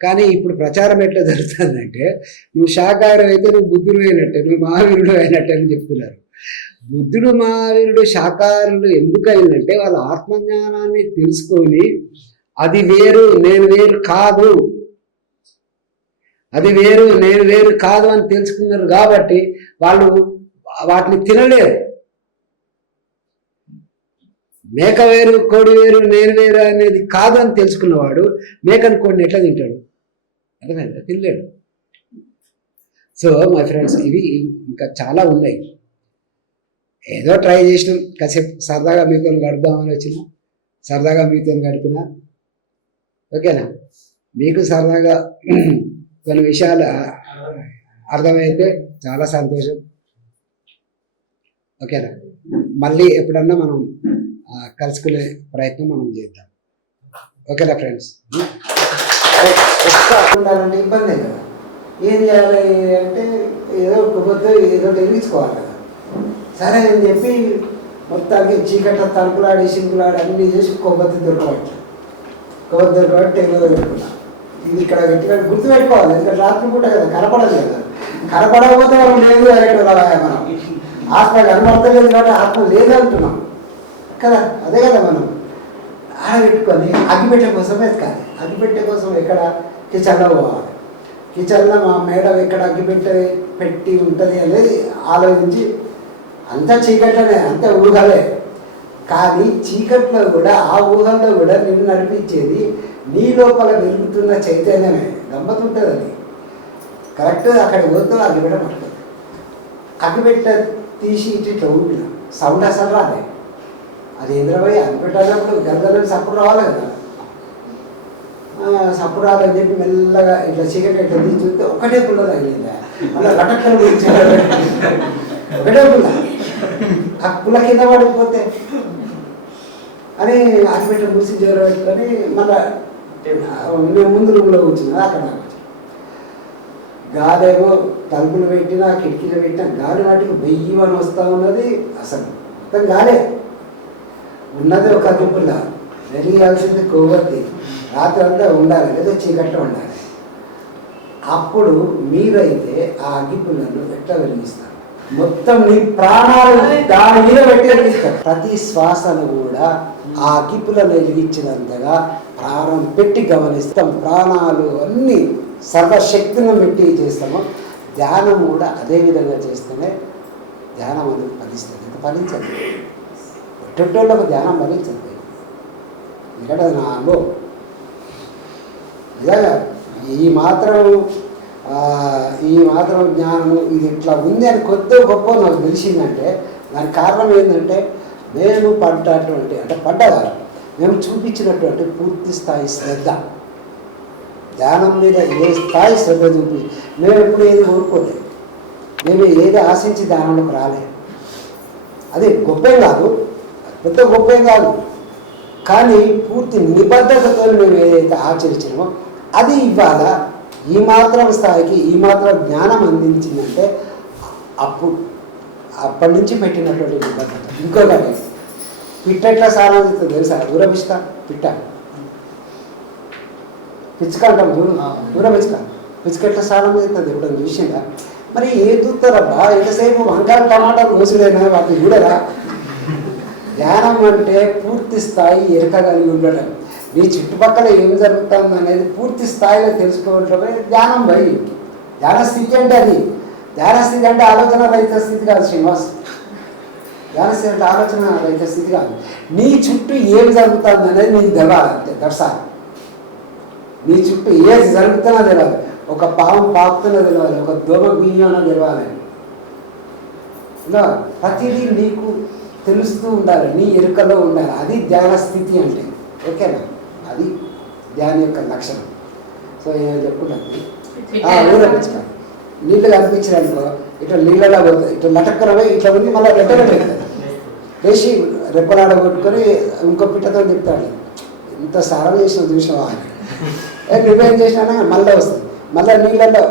కానీ ఇప్పుడు ప్రచారం ఎట్లా జరుగుతుందంటే నువ్వు శాకాహారం అయితే నువ్వు బుద్ధుడు అయినట్టే, నువ్వు మహావీరుడు అయినట్టే అని చెప్తున్నారు. బుద్ధుడు మహావీరుడు శాకాహారులు ఎందుకు అయిందంటే వాళ్ళ ఆత్మజ్ఞానాన్ని తెలుసుకొని అది వేరు నేను వేరు కాదు, అది వేరు నేను వేరు కాదు అని తెలుసుకున్నారు కాబట్టి వాళ్ళు వాటిని తినలేరు. మేక వేరు కోడి వేరు నేను వేరు అనేది కాదు అని తెలుసుకున్నవాడు మేకని కోడిని ఎట్లా తింటాడు? అర్థమైందా? తినలేడు. సో మై ఫ్రెండ్స్, ఇవి ఇంకా చాలా ఉన్నాయి. ఏదో ట్రై చేసినాం, కాసేపు సరదాగా మీతో గడుపుదామని వచ్చిన, సరదాగా మీతో గడిపిన. ఓకేనా? మీకు సరదాగా కొన్ని విషయాలు అర్థమైతే చాలా సంతోషం. ఓకేనా? మళ్ళీ ఎప్పుడన్నా మనం కలుసుకునే ప్రయత్నం మనం చేద్దాం. ఓకేనా ఫ్రెండ్స్? ఉండాలంటే ఇబ్బంది కదా, ఏం చేయాలి అంటే ఏదో కొబ్బరితో ఏదో వెలిగించుకోవాలి కదా. సరే అని చెప్పి మొత్తానికి చీకట్ల తలుపులాడి సింకులాడి అన్నీ చేసి కొబ్బరి దొరకబట్టి టేబుల్ పెట్టుకున్నా. ఇది ఇక్కడ గట్టిగా గుర్తుపెట్టుకోవాలి, ఎందుకంటే రాత్రి పూట కదా, కనపడదు కదా. కనపడకపోతే మనం లేదు అనేటువంటి మనం ఆత్మ కనపడతలేదు కాబట్టి ఆత్మ లేదంటున్నాం కదా. అదే కదా మనం ఆడబెట్టుకొని అగ్గిపెట్టె కోసం వెతకాలి. అగ్గిపెట్టె కోసం ఎక్కడ? కిచెన్లో పోవాలి. కిచెన్లో మా మేడం ఎక్కడ అగ్గిపెట్టె పెట్టి ఉంటుంది అనేది ఆలోచించి, అంతా చీకట్లోనే, అంతా ఊహలే. కానీ చీకట్లో కూడా ఆ ఊహల్లో కూడా నిన్ను నడిపించేది నీ లోపల వెలుగుతున్న చైతన్యమే. గమ్మతుంటుంది అది. కరెక్ట్ అక్కడికి పోతే అగ్గిపెట్ట పడుతుంది. అగ్గిపెట్ట తీసి ఇట్లా ఊపిన సౌండ్ అసలు రాలే. అది ఇంద్రపోయి అగ్గిపెట్టినప్పుడు గర్గలని సప్పుడు రావాలి కదా. సప్పుడు రాలని చెప్పి మెల్లగా ఇట్లా చీకటి ఇట్లా తీసి చూస్తే ఒకటే పుల్ల తగిలిందా, మళ్ళీ రటక్కలు ఒకటే పుల్ల. ఆ పుల్ల కింద పడిపోతే అని అగ్గిపెట్ట మూసి జోరు పెట్టుకొని మళ్ళీ మేము ముందు రూమ్లో కూర్చున్నా. అక్కడ గాలేమో తలుపులు పెట్టినా కిటికీలు పెట్టినా గాలి వాటికి వెయ్యివని వస్తూ ఉన్నది. అసలు మొత్తం గాలే ఉన్నది. ఒక అగ్గిపుల్ల వెలిగాల్సింది కొవ్వొత్తి. రాత్రి అంతా ఉండాలి, లేదా చీకట్లో ఉండాలి. అప్పుడు మీరైతే ఆ అగ్గిపుల్లను ఎట్లా వెలిగిస్తారు? మొత్తం నీ ప్రాణాలు దాని మీద పెట్టి వెలిగిస్తారు. ప్రతి శ్వాసను కూడా ఆ అగ్గిపులను వెలిగించినంతగా ప్రాణం పెట్టి గమనిస్తాం. ప్రాణాలు అన్నీ సర్వశక్తిని పెట్టి చేస్తాము. ధ్యానం కూడా అదే విధంగా చేస్తేనే ధ్యానం అనేది ఫలిస్తుంది. ఫలించదు, ఒట్టొట్టోళ్ళకు ధ్యానం ఫలించదు. ఎందుకంటే అది నా అనుభవం. నిజంగా ఈ మాత్రం జ్ఞానము ఇది ఇట్లా ఉంది అని కొద్ది గొప్ప నాకు తెలిసిందంటే దానికి కారణం ఏంటంటే మేము పడ్డటువంటి, అంటే పడ్డగా మేము చూపించినటువంటి పూర్తి స్థాయి శ్రద్ధ. ధ్యానం మీద ఏ స్థాయి శ్రద్ధ చూపి మేము ఎప్పుడు ఏది కోరుకోలేదు, మేము ఏది ఆశించి ధ్యానంలోకి రాలేదు. అది గొప్పేం కాదు, పెద్ద గొప్పేం కాదు. కానీ పూర్తి నిబద్ధతతో మేము ఏదైతే ఆచరించినామో అది ఇవాళ ఈ మాత్రం స్థాయికి ఈ మాత్రం జ్ఞానం అందించిందంటే అప్పటి నుంచి పెట్టినటువంటి నిబద్ధత. ఇంకొకటి పిట్టెట్లా స్నానం చేస్తుంది తెలుసా? ఊరపిచ్చుక పిట్ట పిచ్చుక అంటాం చూడు, పిచ్చుక ఎట్లా స్నానం చేస్తుంది ఇప్పుడు చూసిందా? మరి ఏ చూస్తారబ్బా ఎంతసేపు వంకాయ టమాటాలు రోజులేనా వాటిని చూడరా? ధ్యానం అంటే పూర్తి స్థాయి ఎరుక కలిగి ఉండడం, నీ చుట్టుపక్కల ఏం జరుగుతుంది అనేది పూర్తి స్థాయిలో తెలుసుకోవడమే ధ్యానం. భయ్ ధ్యాన స్థితి అంటే అది. ధ్యాన స్థితి అంటే ఆలోచన రహిత స్థితి కాదు శ్రీనివాస్. ధ్యాన స్థితి అంటే ఆలోచన రహిత స్థితి కాదు. నీ చుట్టూ ఏం జరుగుతుంది అనేది నీకు తెలవాలి అంతే. దర్శనం నీ చుట్టూ ఏది జరుగుతున్నా తెలియాలి. ఒక పాము పాకుతున్నా తెలియాలి, ఒక దోమ బియ్యమన్నా తెలియాలి. ఇలా ప్రతిదీ నీకు తెలుస్తూ ఉండాలి, నీ ఎరుకలో ఉండాలి. అది ధ్యాన స్థితి అంటే. ఓకేనా? అది ధ్యాన యొక్క లక్షణం. సో ఏమో చెప్పుకుంటాను ఊరపించుకో. నీళ్ళు కనిపించిననుకో ఇట్లా నీళ్ళలో పోతుంది, ఇట్లా లటక్కరవై ఇట్లా ఉంది, మళ్ళీ రెట్టగా పెడతాడు వేసి రెప్పలాడ కొట్టుకొని ఇంకో పిట్టతో చెప్తాడు, ఇంత సారం చేసిన చూసినావా అని. నువ్వేం చేసినా మళ్ళీ వస్తుంది. మళ్ళీ నీళ్ళల్లో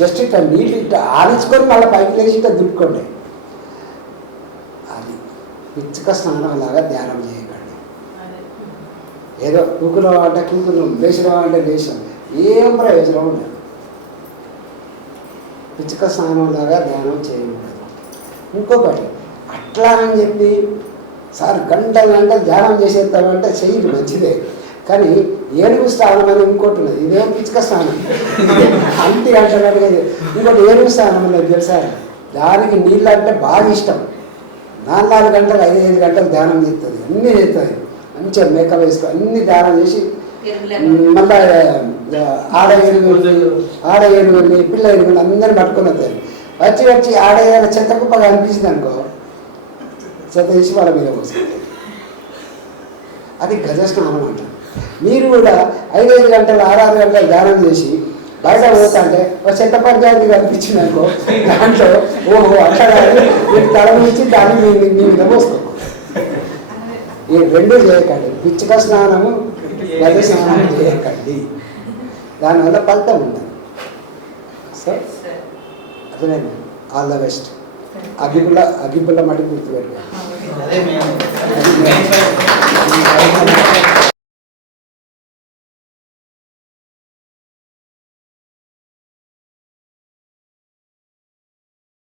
జస్ట్ ఇట్లా నీళ్ళు ఇట్లా ఆడించుకొని మళ్ళీ పైకి లేచి ఇట్లా దుట్టుకోండి. అది పిచ్చుక స్నానం లాగా ధ్యానం చేయకండి. ఏదో కూకున్నాం అంటే కూకున్నాం, లేచినాం అంటే లేచాం, ఏం ప్రయోజనం ఉండదు. పిచ్చుక స్నానం లాగా ధ్యానం చేయకూడదు. ఇంకొకటి అట్లా అని చెప్పి సార్ గంటలు గంటలు ధ్యానం చేసేస్తామంటే చెయ్యి మంచిదే, కానీ ఏనుగు స్నానం అని ఇంకోటి ఉన్నది. ఇదేమో పిచ్చుక స్నానం అంటి అంటున్నట్టుగా. ఇంకోటి ఏనుగు స్నానం ఉన్నది తెలుసా? దానికి నీళ్ళు అంటే బాగా ఇష్టం. 4 గంటలు 5 గంటలు ధ్యానం చేస్తుంది, అన్నీ చేస్తుంది. మంచిగా మేకప్ వేసుకో అన్ని ధ్యానం చేసి మళ్ళీ ఆడ ఏనుగుని పిల్ల ఏనుగుని అందరిని పట్టుకుని వస్తుంది. వచ్చి ఆడ ఏదైనా చెత్త కుప్పగా అనిపించింది అనుకో, చెత్త తీసి వాళ్ళ మీద పోసుకుంటారు. అది గజ స్నానం అంటారు. మీరు కూడా 5 గంటలు 6 గంటలు ధ్యానం చేసి బయట పోతా అంటే ఒక చెత్త పంచాయతీ కనిపించింది అనుకో, దాంట్లో ఓహో అట్లా మీరు తల నుంచి దాన్ని మీ మీద పోసుకో. ఈ 2 చేయకండి. పిచ్చుక స్నానము గజ స్నానం చేయకండి, దానివల్ల ఫలితం ఉంటుంది. సో అదే ఆల్ ద బెస్ట్. అగ్గిపుల్ల మట్టి గుర్తుపెట్టుకోండి.